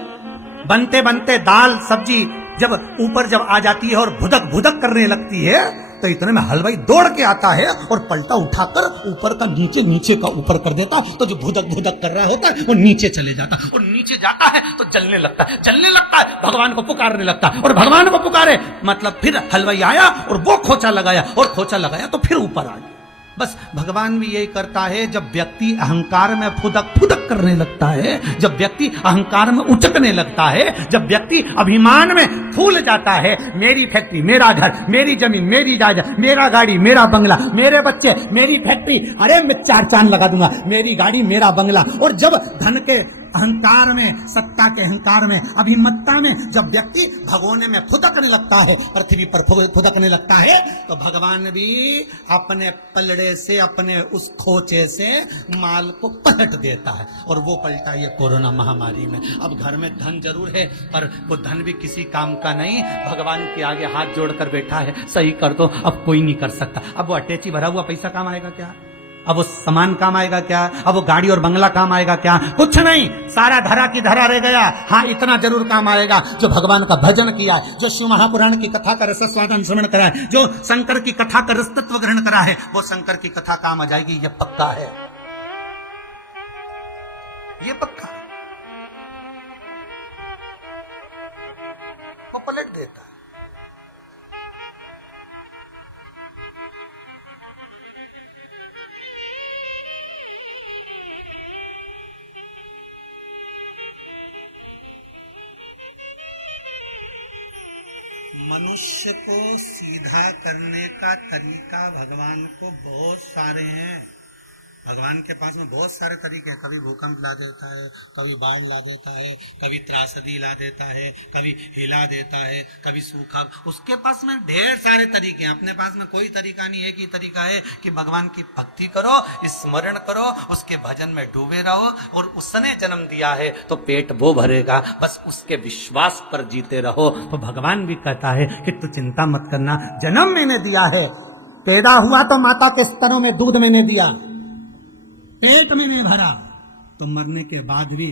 बनते बनते दाल सब्जी जब ऊपर जब आ जाती है और भुदक भुदक करने लगती है, तो इतने में हलवाई दौड़ के आता है और पलटा उठाकर ऊपर का नीचे, नीचे का ऊपर कर देता है। तो जो भुदक भुदक कर रहा होता है वो नीचे चले जाता है, और नीचे जाता है तो जलने लगता है, जलने लगता है, भगवान को पुकारने लगता है, और भगवान को पुकारे मतलब फिर हलवाई आया और वो खोचा लगाया, और खोचा लगाया तो फिर ऊपर आ गया। बस भगवान भी यही करता है, जब व्यक्ति अहंकार में फुदक फुदक करने लगता है, जब व्यक्ति अहंकार में उचकने लगता है, जब व्यक्ति अभिमान में फूल जाता है, मेरी फैक्ट्री, मेरा घर, मेरी जमीन, मेरी जायदाद, मेरा गाड़ी, मेरा बंगला, मेरे बच्चे, मेरी फैक्ट्री, अरे मैं 4 चांद लगा दूंगा, मेरी गाड़ी, मेरा बंगला। और जब धन के अहंकार में, सत्ता के अहंकार में, अभिमत्ता में जब व्यक्ति भगोने में फुदकने लगता है, पृथ्वी पर फुदकने लगता है, तो भगवान भी अपने पलड़े से, अपने उस खोचे से माल को पलट देता है। और वो पलटा ये कोरोना महामारी में। अब घर में धन जरूर है, पर वो धन भी किसी काम का नहीं। भगवान के आगे हाथ जोड़कर बैठा है, सही कर दो, अब कोई नहीं कर सकता। अब वो अटैची भरा हुआ पैसा काम आएगा क्या? अब वो सामान काम आएगा क्या? अब वो गाड़ी और बंगला काम आएगा क्या? कुछ नहीं, सारा धरा की धरा रह गया। हाँ, इतना जरूर काम आएगा, जो भगवान का भजन किया है, जो शिव महापुराण की कथा का रसस्वादन श्रवण करा है, जो शंकर की कथा का रसतत्व ग्रहण करा है, वो शंकर की कथा काम आ जाएगी, ये पक्का है। ये पक्का, वो पलट देता है। मनुष्य को सीधा करने का तरीका भगवान को बहुत सारे हैं। भगवान के पास में बहुत सारे तरीके हैं। कभी भूकंप ला देता है, कभी बाढ़ ला देता है, कभी त्रासदी ला देता है, कभी हिला देता है, कभी सूखा। उसके पास में ढेर सारे तरीके हैं। अपने पास में कोई तरीका नहीं, एक ही तरीका है कि भगवान की भक्ति करो, स्मरण करो, उसके भजन में डूबे रहो। और उसने जन्म दिया है तो पेट वो भरेगा, बस उसके विश्वास पर जीते रहो। तो भगवान भी कहता है कि तू चिंता मत करना, जन्म मैंने दिया है, पैदा हुआ तो माता के स्तनों में दूध मैंने दिया, पेट में नहीं भरा, तो मरने के बाद भी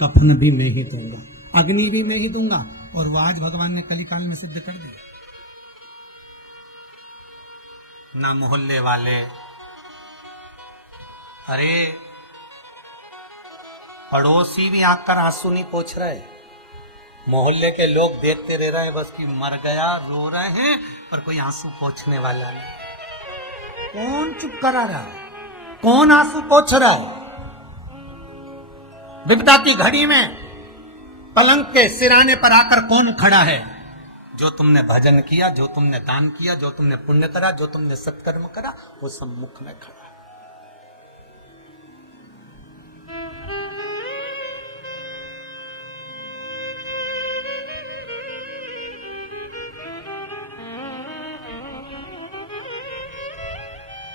कफन भी मैं ही दूंगा, अग्नि भी मैं ही दूंगा। और वो आज भगवान ने कलिकाल में सिद्ध कर दिया। ना मोहल्ले वाले, अरे पड़ोसी भी आकर आंसू नहीं पोंछ रहे, मोहल्ले के लोग देखते रह रहे हैं बस कि मर गया, रो रहे हैं, पर कोई आंसू पोंछने वाला नहीं। कौन चुप करा रहा है, कौन आंसू पोंछ रहा है? विपदा की घड़ी में पलंग के सिराने पर आकर कौन खड़ा है? जो तुमने भजन किया, जो तुमने दान किया, जो तुमने पुण्य करा, जो तुमने सत्कर्म करा, वो सम्मुख में खड़ा है।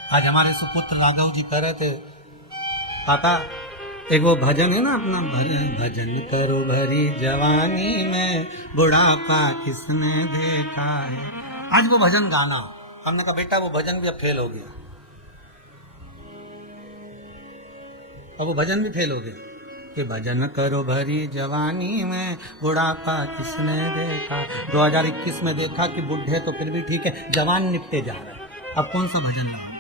आज हमारे सुपुत्र राघव जी कह रहे थे, पापा एक वो भजन है ना अपना, भजन करो भरी जवानी में बुढ़ापा किसने देखा है। आज वो भजन गाना, हमने कहा बेटा वो भजन भी अब फेल हो गया, अब वो भजन भी फेल हो गया कि भजन करो भरी जवानी में बुढ़ापा किसने देखा। 2021 में देखा कि बुढ़े तो फिर भी ठीक है, जवान निपटे जा रहा है, अब कौन सा भजन लगाना?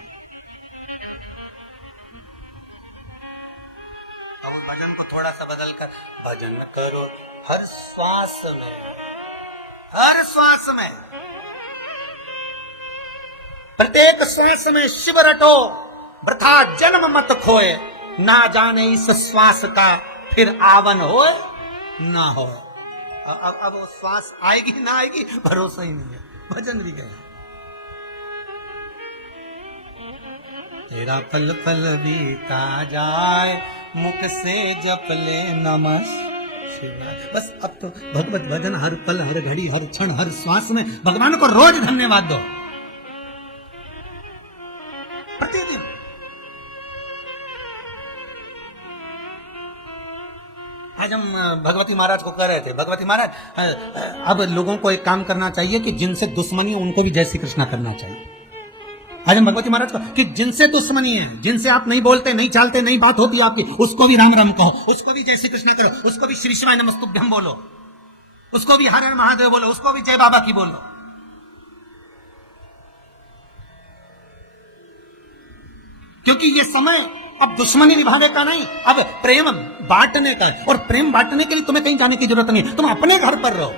अब भजन को थोड़ा सा बदल कर भजन करो हर श्वास में, हर श्वास में, प्रत्येक श्वास में शिव रटो, वृथा जन्म मत खोए, ना जाने इस श्वास का फिर आवन होए ना हो। अब वो श्वास आएगी ना आएगी भरोसा ही नहीं है। भजन भी गया, तेरा पल पल बीता जाए, मुख से जप ले नमः शिवाय। बस अब तो भगवत भजन हर पल, हर घड़ी, हर क्षण, हर श्वास में भगवान को रोज धन्यवाद दो, प्रतिदिन। आज हम भगवती महाराज को कह रहे थे, भगवती महाराज अब लोगों को एक काम करना चाहिए कि जिनसे दुश्मनी हो उनको भी जय श्री कृष्णा करना चाहिए। आज हम भगवती महाराज को कि जिनसे दुश्मनी है, जिनसे आप नहीं बोलते, नहीं चालते, नहीं बात होती आपकी, उसको भी राम राम कहो, उसको भी जय श्री कृष्ण करो, उसको भी श्री शिवाय नमस्तुभ्यं बोलो, उसको भी हर हर महादेव बोलो, उसको भी जय बाबा की बोलो। क्योंकि ये समय अब दुश्मनी निभाने का नहीं, अब प्रेम बांटने का है। और प्रेम बांटने के लिए तुम्हें कहीं जाने की जरूरत नहीं, तुम अपने घर पर रहो,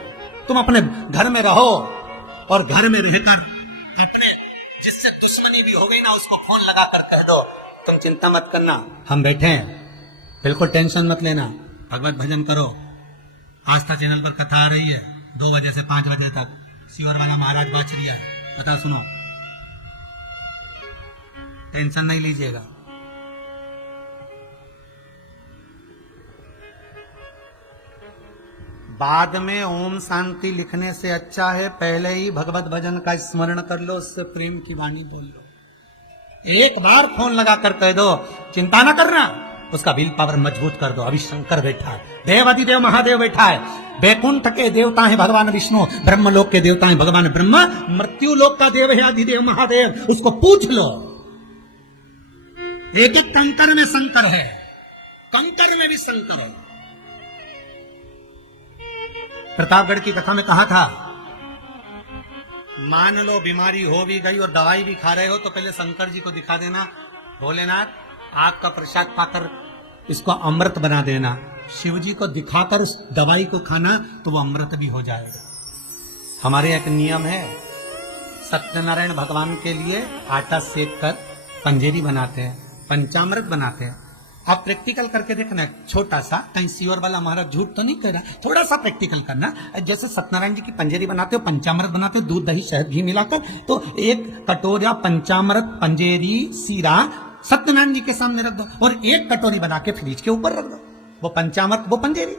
तुम अपने घर में रहो और घर में रहकर अपने जिससे दुश्मनी भी हो गई ना उसको फोन लगा कर कह दो तुम चिंता मत करना, हम बैठे हैं, बिल्कुल टेंशन मत लेना, भगवत भजन करो। आस्था चैनल पर कथा आ रही है 2 बजे से 5 बजे तक, सियोर वाला महाराज बाचरिया है, कथा सुनो, टेंशन नहीं लीजिएगा। बाद में ओम शांति लिखने से अच्छा है पहले ही भगवत भजन का स्मरण कर लो, उससे प्रेम की वाणी बोल लो। एक बार फोन लगा कर कह दो चिंता ना करना, उसका विल पावर मजबूत कर दो। अभी शंकर बैठा है, देवादिदेव महादेव बैठा है, वैकुंठ के देवता है भगवान विष्णु, ब्रह्म लोक के देवता है भगवान ब्रह्मा, मृत्यु लोक का देव है आदिदेव महादेव, उसको पूछ लो। एक एक कंकर में शंकर है, कंकर में भी शंकर है। प्रतापगढ़ की कथा में कहा था, मान लो बीमारी हो भी गई और दवाई भी खा रहे हो तो पहले शंकर जी को दिखा देना, भोलेनाथ आपका प्रसाद पाकर इसको अमृत बना देना। शिव जी को दिखाकर उस दवाई को खाना तो वो अमृत भी हो जाएगा। हमारे एक नियम है, सत्यनारायण भगवान के लिए आटा सेक कर पंजेरी बनाते हैं, पंचामृत बनाते हैं। आप प्रैक्टिकल करके देखना, छोटा सा, कहीं सीवर वाला महाराज झूठ तो नहीं कह रहा, थोड़ा सा प्रैक्टिकल करना। जैसे सत्यनारायण जी की पंजेरी बनाते हो, पंचामृत बनाते हो, दूध दही शहद घी मिलाकर, तो एक कटोरा पंचामृत पंजेरी सीरा सत्यनारायण जी के सामने रख दो और एक कटोरी बना के फ्रिज के ऊपर रख दो, वो पंचामृत वो पंजेरी,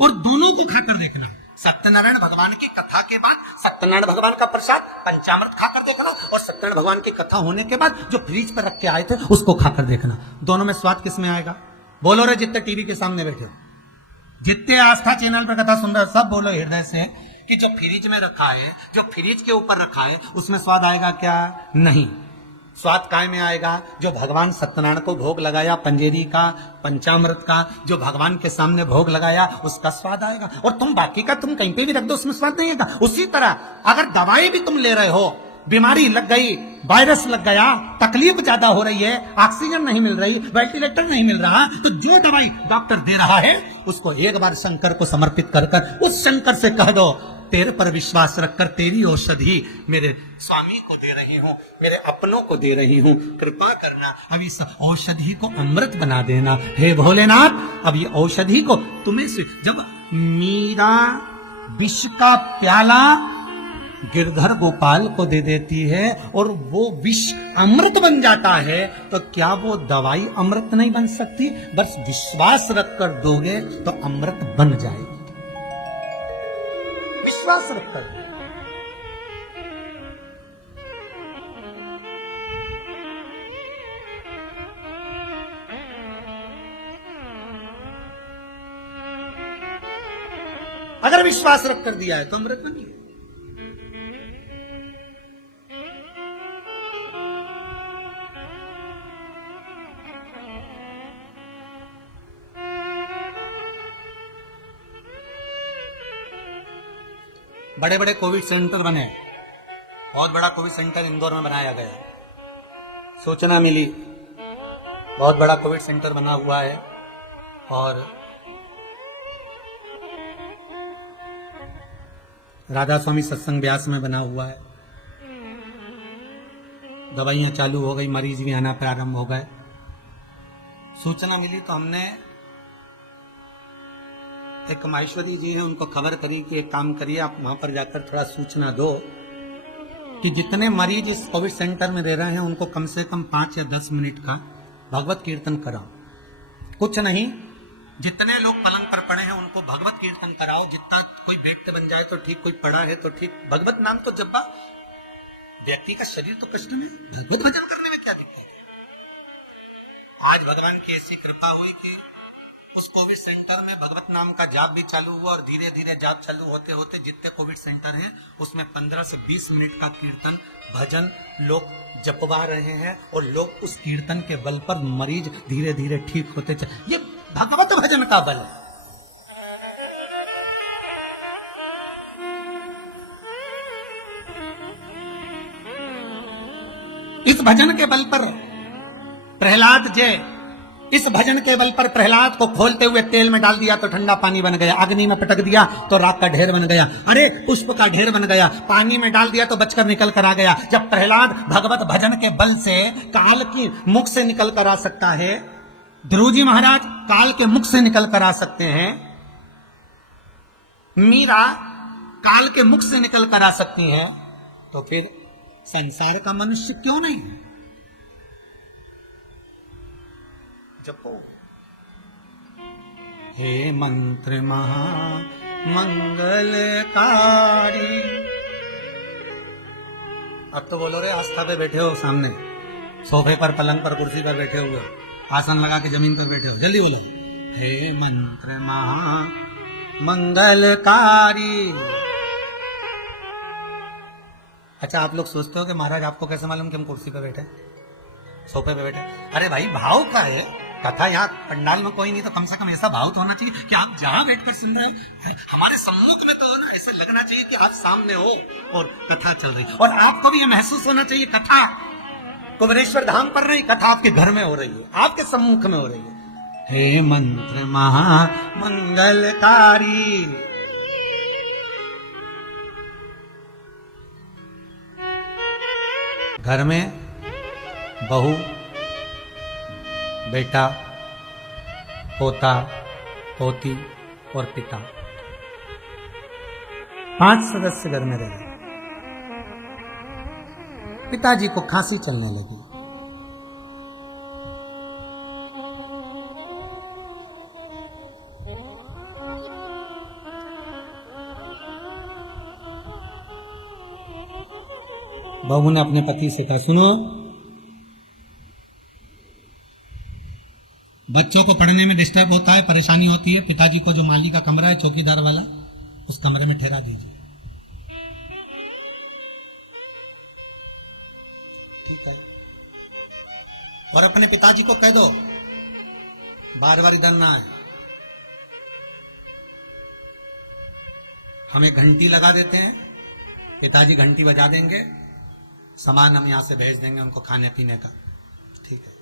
और दोनों को खाकर देखना। सत्यनारायण भगवान की कथा के बाद सत्यनारायण भगवान का प्रसाद पंचामृत खाकर देखना, और सत्यनारायण भगवान की कथा होने के बाद जो फ्रिज पर रख के आए थे उसको खाकर देखना। दोनों में स्वाद किस में आएगा? बोलो रे जितने टीवी के सामने बैठे हो, जितने आस्था चैनल पर कथा सुन रहे हो, सब बोलो हृदय से कि जो फ्रिज में रखा है, जो फ्रिज के ऊपर रखा है, उसमें स्वाद आएगा क्या? नहीं। स्वाद काय में आएगा? जो भगवान सत्यनारायण को भोग लगाया पंजेरी का, पंचामृत का, जो भगवान के सामने भोग लगाया उसका स्वाद आएगा। और तुम बाकी का तुम कहीं पे भी रख दो, उसमें स्वाद नहीं आएगा। उसी तरह अगर दवाई भी तुम ले रहे हो, बीमारी लग गई, वायरस लग गया, तकलीफ ज्यादा हो रही है, ऑक्सीजन नहीं मिल रही, वेंटिलेटर नहीं मिल रहा, तो जो दवाई डॉक्टर दे रहा है उसको एक बार शंकर को समर्पित कर कर उस शंकर से कह दो, तेरे पर विश्वास रखकर तेरी औषधि मेरे स्वामी को दे रही हूं, मेरे अपनों को दे रही हूं, कृपा करना अब इस औषधि को अमृत बना देना। हे भोलेनाथ, अब ये औषधि को तुम्हें से, जब मीरा विष का प्याला गिरधर गोपाल को दे देती है और वो विष अमृत बन जाता है, तो क्या वो दवाई अमृत नहीं बन सकती? बस विश्वास रखकर दोगे तो अमृत बन जाएगी। विश्वास रखकर। अगर विश्वास रखकर दिया है तो अमृत बन गया। बड़े बड़े कोविड सेंटर बने, बहुत बड़ा कोविड सेंटर इंदौर में बनाया गया। सूचना मिली बहुत बड़ा कोविड सेंटर बना हुआ है और राधा स्वामी सत्संग व्यास में बना हुआ है। दवाइयां चालू हो गई, मरीज भी आना प्रारंभ हो गए। सूचना मिली तो हमने एक माहेश्वरी जी हैं, उनको खबर करी कि एक काम करिए, आप वहां पर जाकर थोड़ा सूचना दो कि जितने मरीज इस कोविड सेंटर में रह रहे हैं उनको कम से कम 5 या 10 मिनट का भगवत कीर्तन कराओ। कुछ नहीं, जितने लोग पलंग पर पड़े हैं उनको भगवत कीर्तन कराओ। जितना कोई व्यक्ति बन जाए तो ठीक, कोई पड़ा है तो ठीक। भगवत नाम तो जब व्यक्ति का शरीर तो कष्ट में, भगवत भजन करने में क्या दिक्कत है? आज भगवान की ऐसी कृपा हुई कि उस कोविड सेंटर में भगवत नाम का जाप भी चालू हुआ और धीरे धीरे जाप चालू होते होते जितने कोविड सेंटर हैं उसमें 15 से 20 मिनट का कीर्तन भजन लोग जपवा रहे हैं और लोग उस कीर्तन के बल पर मरीज धीरे धीरे ठीक होते चले। ये भगवत भजन का बल है। इस भजन के बल पर प्रहलाद जय, इस भजन के बल पर प्रहलाद को खोलते हुए तेल में डाल दिया तो ठंडा पानी बन गया, अग्नि में पटक दिया तो राख का ढेर बन गया, अरे पुष्प का ढेर बन गया, पानी में डाल दिया तो बचकर निकल कर आ गया। जब प्रहलाद भगवत भजन के बल से काल की मुख से निकल कर आ सकता है, ध्रुव जी महाराज काल के मुख से निकल कर आ सकते हैं, मीरा काल के मुख से निकल कर आ सकती हैं, तो फिर संसार का मनुष्य क्यों नहीं? जपो हे मंत्र महा मंगलकारी। अब तो बोलो रे, आस्था पे बैठे हो, सामने सोफे पर, पलंग पर, कुर्सी पर बैठे हुए, आसन लगा के जमीन पर बैठे हो, जल्दी बोलो हे मंत्र महा मंगलकारी। अच्छा, आप लोग सोचते हो कि महाराज आपको कैसे मालूम कि हम कुर्सी पे बैठे, सोफे पे बैठे? अरे भाई, भाव का है कथा। यहाँ पंडाल में कोई नहीं तो कम से कम ऐसा भाव तो होना चाहिए कि आप जहां बैठकर सुन रहे हो हमारे सम्मुख में, तो ना ऐसे लगना चाहिए कि आप सामने हो और कथा चल रही, और आपको भी ये महसूस होना चाहिए कथा कुबेरेश्वर धाम पर नहीं, कथा आपके घर में हो रही है, आपके सम्मुख में हो रही है। हे मंत्र महामंगलकारी। घर में बहू, बेटा, पोता, पोती और पिता, 5 सदस्य घर में रह रहे। पिताजी को खांसी चलने लगी। बहू ने अपने पति से कहा, सुनो, बच्चों को पढ़ने में डिस्टर्ब होता है, परेशानी होती है, पिताजी को जो माली का कमरा है चौकीदार वाला, उस कमरे में ठहरा दीजिए। ठीक है। और अपने पिताजी को कह दो बार बार इधर ना आए। हम एक घंटी लगा देते हैं, पिताजी घंटी बजा देंगे, सामान हम यहां से भेज देंगे उनको खाने पीने का। ठीक है।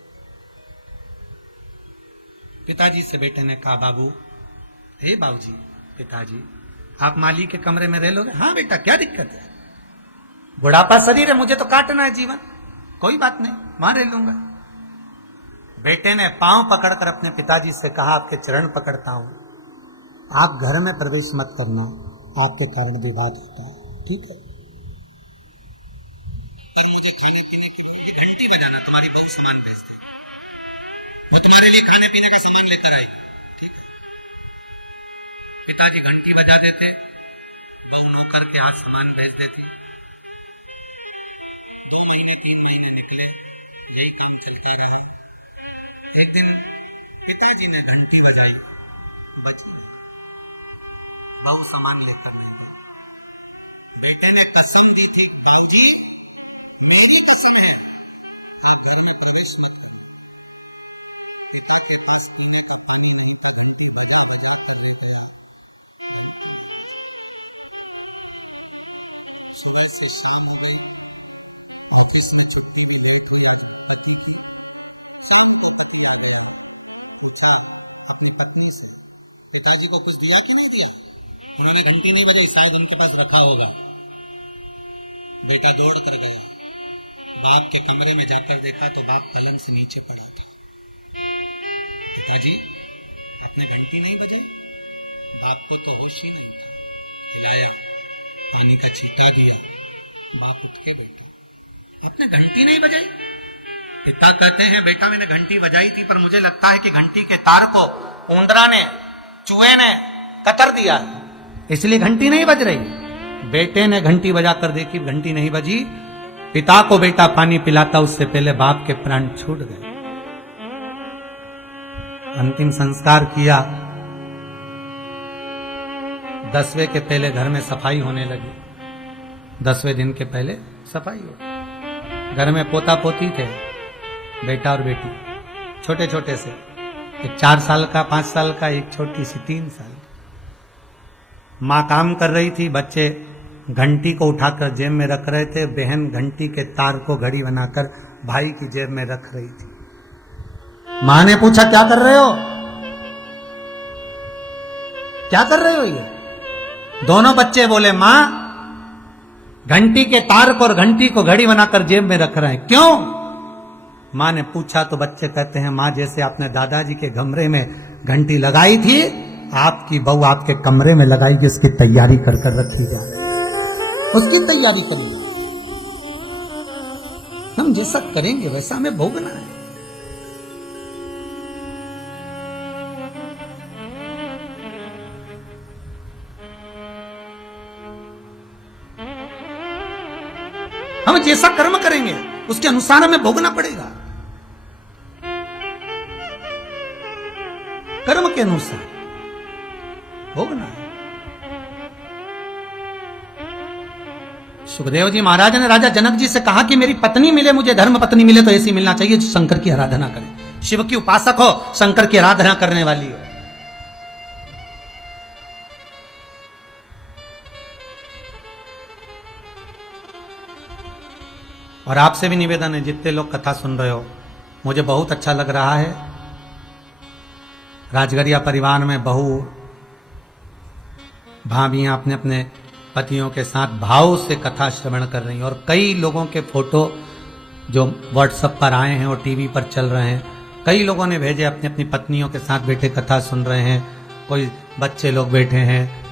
पिताजी से बेटे ने कहा, बाबू, हे बाबूजी, पिताजी, आप माली के कमरे में रह लोगे? हाँ बेटा, क्या दिक्कत है, बुढ़ापा शरीर है, मुझे तो काटना है जीवन, कोई बात नहीं, वहां रह लूंगा। बेटे ने पांव पकड़कर अपने पिताजी से कहा, आपके चरण पकड़ता हूं, आप घर में प्रवेश मत करना, आपके कारण विवाद होता है। ठीक है। मुझे खाने पीने की घंटी बजाना, तुम्हारी बहुत सामान भेज दे, वो तुम्हारे लिए खाने पीने का सामान लेकर आई। ठीक है। पिताजी घंटी बजा देते, नौकर के हाथ सामान भेज देते। 2 महीने 3 महीने निकले, यही काम चलते रहे। एक दिन पिताजी ने घंटी बजाई, बजी, और सामान लेकर नहीं। बेटे ने कसम दी थी, बाबूजी मेरी कसम है, आप घर में प्रवेश मत करो। पिता के पास पीने का पानी नहीं, सुबह से शाम हो गई, ऑफिस में छुट्टी भी नहीं हुई आज पति को। शाम को पति आ गया, पूछा अपनी पत्नी से, पिताजी को कुछ दिया कि नहीं दिया? उन्होंने घंटी नहीं बजाई, शायद उनके पास रखा होगा। बेटा दौड़ कर गए, बाप के कमरे में जाकर देखा तो बाप पलंग से नीचे पड़ा था। पिताजी, आपने घंटी नहीं बजाई? बाप को तो होश ही नहीं था। हिलाया, पानी का छींटा दिया, बाप उठ के बैठे, आपने घंटी नहीं बजाई? पिता कहते हैं, बेटा मैंने घंटी बजाई थी, पर मुझे लगता है कि घंटी के तार को ऊंदरा ने, चूहे ने कतर दिया, इसलिए घंटी नहीं बज रही। बेटे ने घंटी बजाकर देखी, घंटी नहीं बजी। पिता को बेटा पानी पिलाता, उससे पहले बाप के प्राण छूट गए। अंतिम संस्कार किया। 10वें के पहले घर में सफाई होने लगी। 10वें दिन के पहले सफाई हो। घर में पोता पोती थे, बेटा और बेटी, छोटे छोटे से, एक 4 साल का, 5 साल का, एक छोटी सी 3 साल की। माँ काम कर रही थी, बच्चे घंटी को उठाकर जेब में रख रहे थे। बहन घंटी के तार को घड़ी बनाकर भाई की जेब में रख रही थी। माँ ने पूछा, क्या कर रहे हो, क्या कर रहे हो ये? दोनों बच्चे बोले, माँ घंटी के तार को और घंटी को घड़ी बनाकर जेब में रख रहे हैं। क्यों? माँ ने पूछा तो बच्चे कहते हैं, माँ जैसे आपने दादाजी के कमरे में घंटी लगाई थी, आपकी बहू आपके कमरे में लगाएगी, उसकी तैयारी कर कर रखी जा रही है, उसकी तैयारी करनी। हम जैसा करेंगे वैसा हमें भोगना है। हम जैसा कर्म करेंगे उसके अनुसार हमें भोगना पड़ेगा। कर्म के अनुसार भोगना है। सुखदेव जी महाराज ने राजा जनक जी से कहा कि मेरी पत्नी मिले, मुझे धर्म पत्नी मिले तो ऐसी मिलना चाहिए जो शंकर की आराधना करे, शिव की उपासक हो, शंकर की आराधना करने वाली हो। और आपसे भी निवेदन है, जितने लोग कथा सुन रहे हो, मुझे बहुत अच्छा लग रहा है राजगरिया परिवार में बहू भाभियां अपने अपने पतियों के साथ भाव से कथा श्रवण कर रही हैं, और कई लोगों के फोटो जो व्हाट्सएप पर आए हैं और टीवी पर चल रहे हैं, कई लोगों ने भेजे अपनी अपनी पत्नियों के साथ बैठे कथा सुन रहे हैं, कोई बच्चे लोग बैठे हैं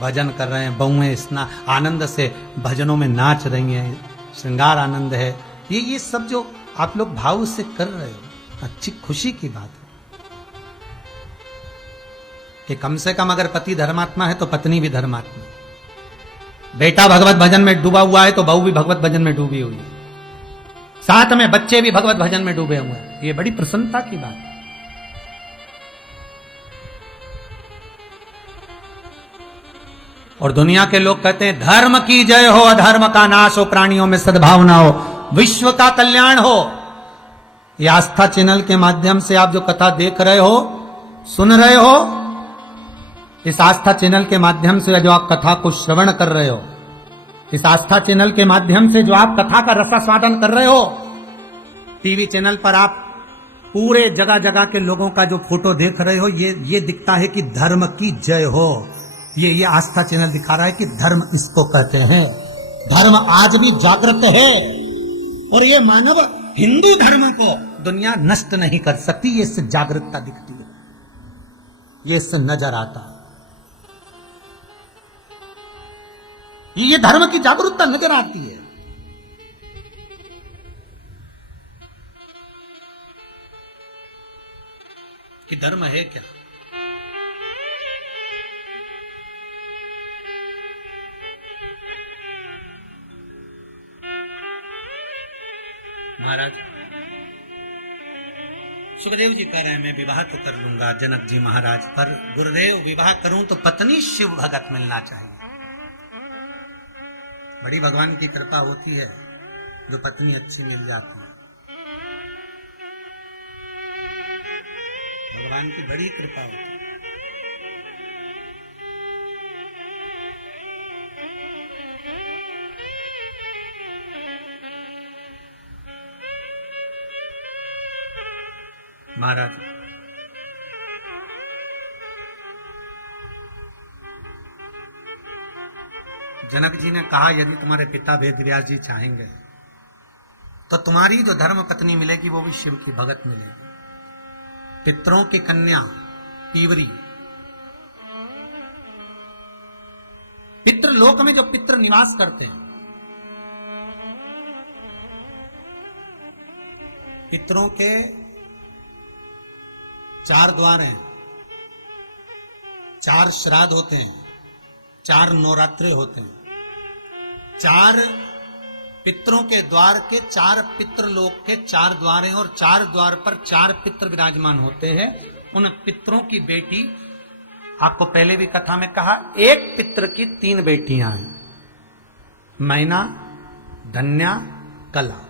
भजन कर रहे हैं, बहुएं स्ना आनंद से भजनों में नाच रही हैं, श्रृंगार आनंद है। ये सब जो आप लोग भाव से कर रहे हो, अच्छी खुशी की बात है कि कम से कम अगर पति धर्मात्मा है तो पत्नी भी धर्मात्मा, बेटा भगवत भजन में डूबा हुआ है तो बहू भी भगवत भजन में डूबी हुई है, साथ में बच्चे भी भगवत भजन में डूबे हुए हैं। ये बड़ी प्रसन्नता की बात है। और दुनिया के लोग कहते हैं धर्म की जय हो, अधर्म का नाश हो, प्राणियों में सद्भावना हो, विश्व का कल्याण हो। ये आस्था चैनल के माध्यम से आप जो कथा देख रहे हो, सुन रहे हो, इस आस्था चैनल के माध्यम से जो आप कथा को श्रवण कर रहे हो, इस आस्था चैनल के माध्यम से जो आप कथा का रसास्वादन कर रहे हो, टीवी चैनल पर आप पूरे जगह जगह के लोगों का जो फोटो देख रहे हो, ये दिखता है कि धर्म की जय हो। ये आस्था चैनल दिखा रहा है कि धर्म इसको कहते हैं। धर्म आज भी जागृत है, और ये मानव हिंदू धर्म को दुनिया नष्ट नहीं कर सकती। ये इससे जागरूकता दिखती है, ये इससे नजर आता है, ये धर्म की जागरूकता नजर आती है। कि धर्म है क्या? महाराज सुखदेव जी कह रहे हैं मैं विवाह तो कर लूंगा जनक जी महाराज, पर गुरुदेव विवाह करूं तो पत्नी शिव भगत मिलना चाहिए। बड़ी भगवान की कृपा होती है जो पत्नी अच्छी मिल जाती है, भगवान की बड़ी कृपा होती है। महाराज जनक जी ने कहा यदि तुम्हारे पिता वेदव्यास जी चाहेंगे तो तुम्हारी जो धर्म पत्नी मिलेगी वो भी शिव की भगत मिलेगी। पितरों की कन्या पीवरी, पितृलोक में जो पितृ निवास करते हैं, पितरों के 4 द्वार हैं, 4 श्राद्ध होते हैं, 4 नवरात्रे होते हैं, 4 पितरों के द्वार के 4 पितृलोक के 4 द्वार हैं, और 4 द्वार पर 4 पितृ विराजमान होते हैं। उन पितरों की बेटी, आपको पहले भी कथा में कहा, एक पितृ की 3 बेटियां हैं, मैना, धन्या, कला।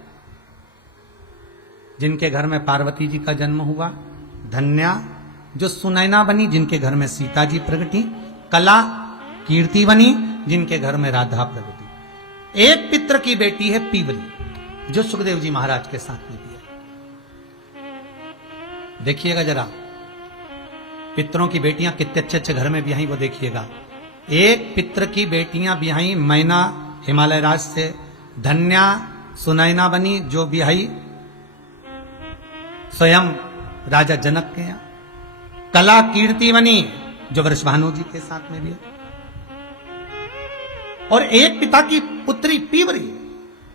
जिनके घर में पार्वती जी का जन्म हुआ, धन्या जो सुनैना बनी जिनके घर में सीता जी प्रगटी, कला कीर्ति बनी जिनके घर में राधा प्रगटी। एक पितृ की बेटी है पीवरी जो सुखदेव जी महाराज के साथ में भी है। देखिएगा जरा पितरों की बेटियां कितने अच्छे अच्छे घर में ब्याही, वो देखिएगा। एक पितृ की बेटियां ब्याही मैना हिमालय राज से, धन्या सुनैना बनी जो ब्याही स्वयं राजा जनक के यहां, कला कीर्ति बनी जो वृषभानु जी के साथ में भी है, और एक पिता की पुत्री पीवरी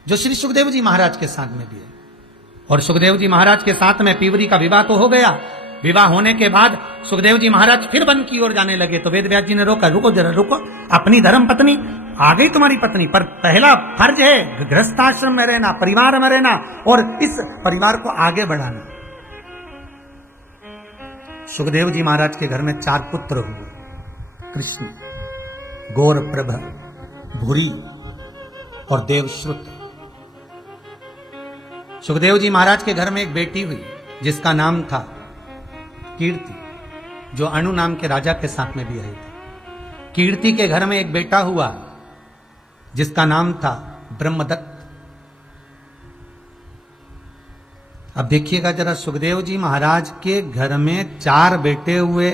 जो श्री सुखदेव जी महाराज के साथ में भी है। और सुखदेव जी महाराज के साथ में पीवरी का विवाह तो हो गया। विवाह होने के बाद सुखदेव जी महाराज फिर वन की ओर जाने लगे तो वेदव्यास जी ने रोका, रुको जरा रुको, अपनी धर्म पत्नी आ गई तुम्हारी पत्नी, पर पहला फर्ज है गृहस्थाश्रम में रहना, परिवार में रहना और इस परिवार को आगे बढ़ाना। सुखदेव जी महाराज के घर में 4 पुत्र हुए, कृष्ण, गौरप्रभ, भूरी और देवश्रुत। सुखदेव जी महाराज के घर में एक बेटी हुई जिसका नाम था कीर्ति, जो अनु नाम के राजा के साथ में भी आई थी। कीर्ति के घर में एक बेटा हुआ जिसका नाम था ब्रह्मदत्त। अब देखिएगा जरा, सुखदेव जी महाराज के घर में 4 बेटे हुए,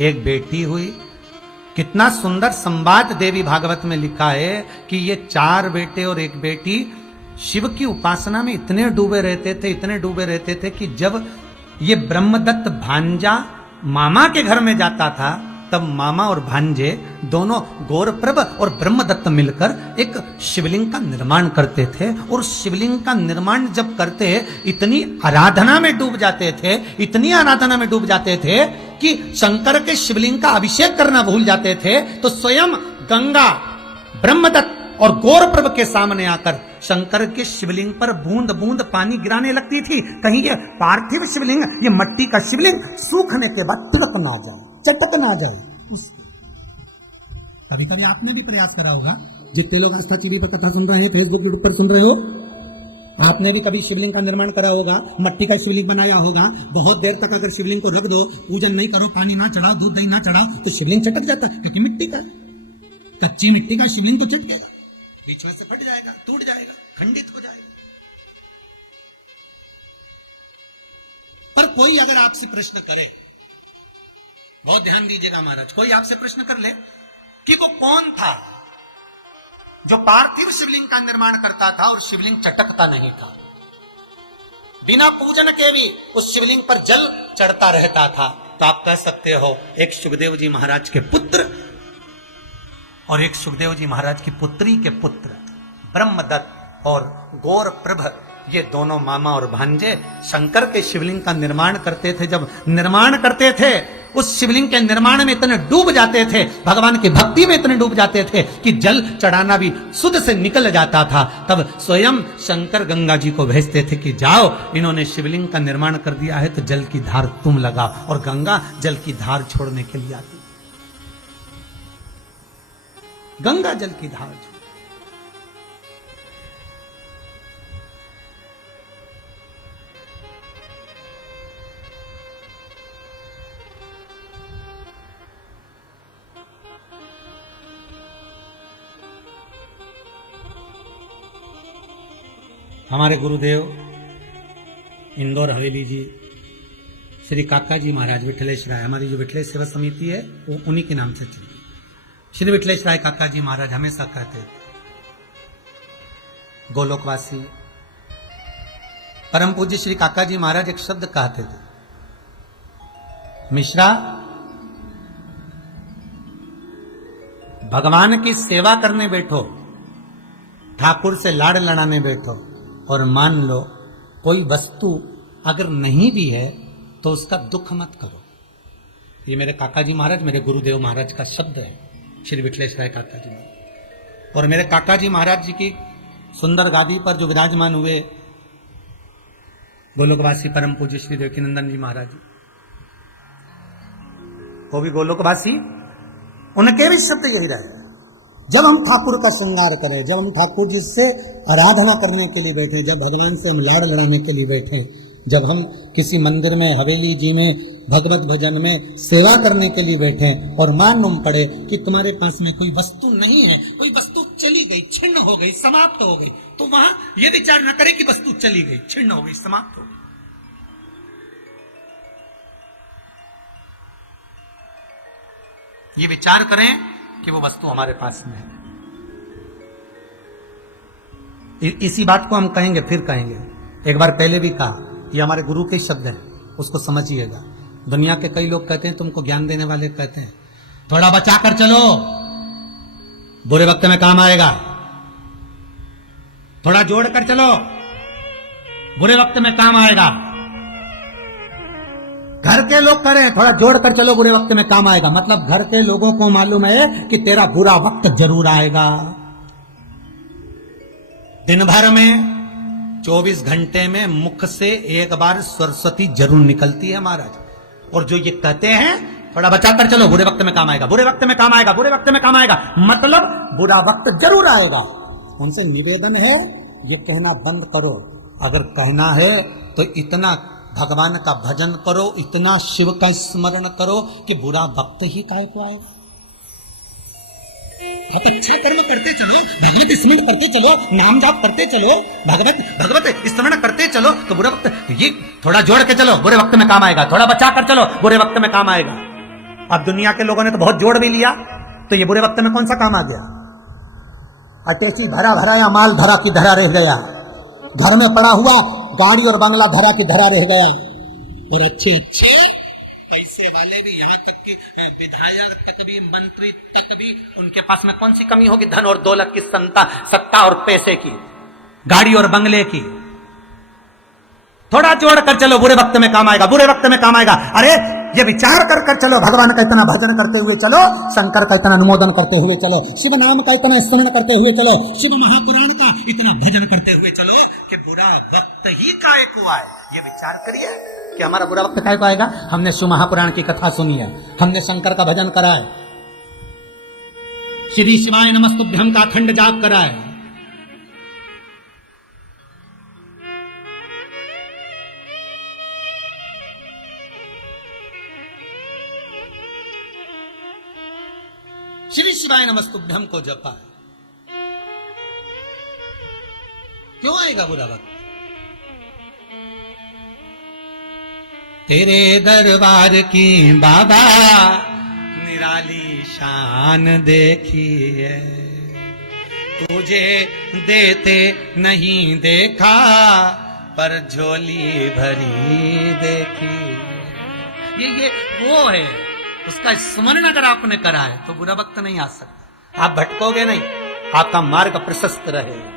1 बेटी हुई। कितना सुंदर संवाद देवी भागवत में लिखा है कि ये 4 बेटे और 1 बेटी शिव की उपासना में इतने डूबे रहते थे कि जब ये ब्रह्मदत्त भांजा मामा के घर में जाता था, तब मामा और भांजे दोनों गौरप्रभ और ब्रह्मदत्त मिलकर एक शिवलिंग का निर्माण करते थे। और शिवलिंग का निर्माण जब करते इतनी आराधना में डूब जाते थे कि शंकर के शिवलिंग का अभिषेक करना भूल जाते थे। तो स्वयं गंगा ब्रह्मदत्त और गौरप्रभ के सामने आकर शंकर के शिवलिंग पर बूंद बूंद पानी गिराने लगती थी। कहीं ये पार्थिव शिवलिंग, ये मट्टी का शिवलिंग सूखने के बाद तिलक ना जाए, चटक ना जाए। कभी कभी आपने भी प्रयास करा होगा, जितने लोग आस्था टीवी पर कथा सुन रहे हैं, फेसबुक यूट्यूब पर सुन रहे हो, आपने भी कभी शिवलिंग का निर्माण करा होगा, मट्टी का शिवलिंग बनाया होगा। बहुत देर तक अगर शिवलिंग को रख दो, पूजन नहीं करो, पानी ना चढ़ाओ, दूध दही ना चढ़ाओ, तो शिवलिंग चटक जाता है, क्योंकि मिट्टी का, कच्ची मिट्टी का शिवलिंग तो चटकेगा, बीच में से फट जाएगा, टूट जाएगा, खंडित हो जाएगा। पर कोई अगर आपसे प्रश्न करे, बहुत ध्यान दीजिएगा महाराज, कोई आपसे प्रश्न कर ले कि वो कौन था जो पार्थिव शिवलिंग का निर्माण करता था और शिवलिंग चटकता नहीं था, बिना पूजन के भी उस शिवलिंग पर जल चढ़ता रहता था, तो आप कह सकते हो एक सुखदेव जी महाराज के पुत्र और एक सुखदेव जी महाराज की पुत्री के पुत्र ब्रह्मदत्त और गौरप्रभ, ये दोनों मामा और भांजे शंकर के शिवलिंग का निर्माण करते थे। जब निर्माण करते थे, उस शिवलिंग के निर्माण में इतने डूब जाते थे, भगवान की भक्ति में इतने डूब जाते थे कि जल चढ़ाना भी सुध से निकल जाता था। तब स्वयं शंकर गंगा जी को भेजते थे कि जाओ, इन्होंने शिवलिंग का निर्माण कर दिया है, तो जल की धार तुम लगाओ। और गंगा जल की धार छोड़ने के लिए आती, गंगा जल की धार छोड़। हमारे गुरुदेव इंदौर हवेली जी श्री काका जी महाराज विठलेश राय, हमारी जो विठलेश सेवा समिति है वो उन्हीं के नाम से चलती है। श्री विठलेश राय काका जी महाराज हमेशा कहते थे, गोलोकवासी परम पूज्य श्री काका जी महाराज एक शब्द कहते थे, मिश्रा भगवान की सेवा करने बैठो, ठाकुर से लाड़ लड़ाने बैठो, और मान लो कोई वस्तु अगर नहीं भी है तो उसका दुख मत करो। ये मेरे काका जी महाराज, मेरे गुरुदेव महाराज का शब्द है, श्री विठलेश राय काका जी महाराज। और मेरे काका जी महाराज जी की सुंदर गादी पर जो विराजमान हुए गोलोकवासी परम पूज्य श्री देवकीनंदन जी महाराज जी, वो भी गोलोकवासी, उनके भी शब्द यही रहे। जब हम ठाकुर का श्रृंगार करें, जब हम ठाकुर जी से आराधना करने के लिए बैठे, जब भगवान से हम लाड़ लड़ाने के लिए बैठे, जब हम किसी मंदिर में, हवेली जी में, भगवत भजन में सेवा करने के लिए बैठे और मालूम पड़े कि तुम्हारे पास में कोई वस्तु नहीं है, कोई वस्तु चली गई, छिन्न हो गई, समाप्त हो गई, तो वहां यह विचार न करें कि वस्तु चली गई, छिन्न हो गई, समाप्त हो गई। ये विचार करें कि वो वस्तु हमारे पास में है। इसी बात को हम कहेंगे, फिर कहेंगे, एक बार पहले भी कहा, ये हमारे गुरु के शब्द हैं, उसको समझिएगा। दुनिया के कई लोग कहते हैं, तुमको ज्ञान देने वाले कहते हैं थोड़ा बचा कर चलो, बुरे वक्त में काम आएगा, थोड़ा जोड़ कर चलो, बुरे वक्त में काम आएगा। घर के लोग करें थोड़ा जोड़ कर चलो, बुरे वक्त में काम आएगा, मतलब घर के लोगों को मालूम है कि तेरा बुरा वक्त जरूर आएगा। दिन भर में 24 घंटे में मुख से एक बार सरस्वती जरूर निकलती है महाराज। और जो ये कहते हैं थोड़ा बचा कर चलो, बुरे वक्त में काम आएगा, बुरे वक्त में काम आएगा, बुरे वक्त में काम आएगा, मतलब बुरा वक्त जरूर आएगा। उनसे निवेदन है ये कहना बंद करो। अगर कहना है तो इतना भगवान का भजन करो, इतना शिव का स्मरण करो कि बुरा वक्त ही काहे को आएगा। आप अच्छा कर्म करते चलो, भगवत स्मरण करते चलो, नाम जाप करते चलो, भगवत स्मरण करते चलो, तो बुरे वक्त ये थोड़ा जोड़ के चलो, बुरे वक्त में काम आएगा, थोड़ा बचा कर चलो, बुरे वक्त में काम आएगा। अब दुनिया के लोगों ने तो बहुत जोड़ भी लिया, तो ये बुरे वक्त में कौन सा काम आ गया? अटैची भरा भरा या माल धरा की धरा रह गया, घर में पड़ा हुआ गाड़ी और बंगला धरा की धरा रह गया, और अच्छे अच्छे पैसे वाले भी, यहाँ तक कि विधायक तक भी, मंत्री तक भी, उनके पास में कौन सी कमी होगी? धन और दौलत की, सत्ता और पैसे की, गाड़ी और बंगले की। थोड़ा जोड़ कर चलो, बुरे वक्त में काम आएगा, बुरे वक्त में काम आएगा। अरे ये विचार कर कर चलो, भगवान का इतना भजन करते हुए चलो, शंकर का इतना अनुमोदन करते हुए चलो, शिव नाम का इतना स्मरण करते हुए चलो, शिव महापुराण का इतना भजन करते हुए चलो कि बुरा वक्त ही काय को आए। ये विचार करिए कि हमारा बुरा वक्त काय को आएगा। हमने शिव महापुराण की कथा सुनी है, हमने शंकर का भजन करा है, श्री शिवाय नमस्तुभ्यम का अखंड जाप करा है, श्री शिवाय नमस्तुभ्यम को जपा है। क्यों आएगा बुरा वक्त? तेरे दरबार की बाबा निराली शान देखी है, तुझे देते नहीं देखा पर झोली भरी देखी। ये वो है, उसका स्मरण अगर आपने करा है तो बुरा वक्त नहीं आ सकता। आप भटकोगे नहीं, आपका मार्ग प्रशस्त रहेगा।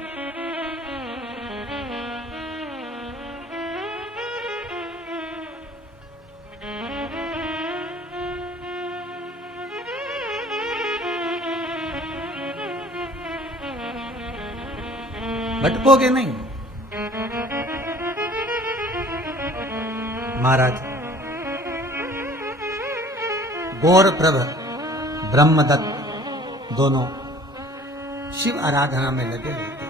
भटकोगे नहीं। महाराज गौरप्रभ ब्रह्मदत्त दोनों शिव आराधना में लगे रहते।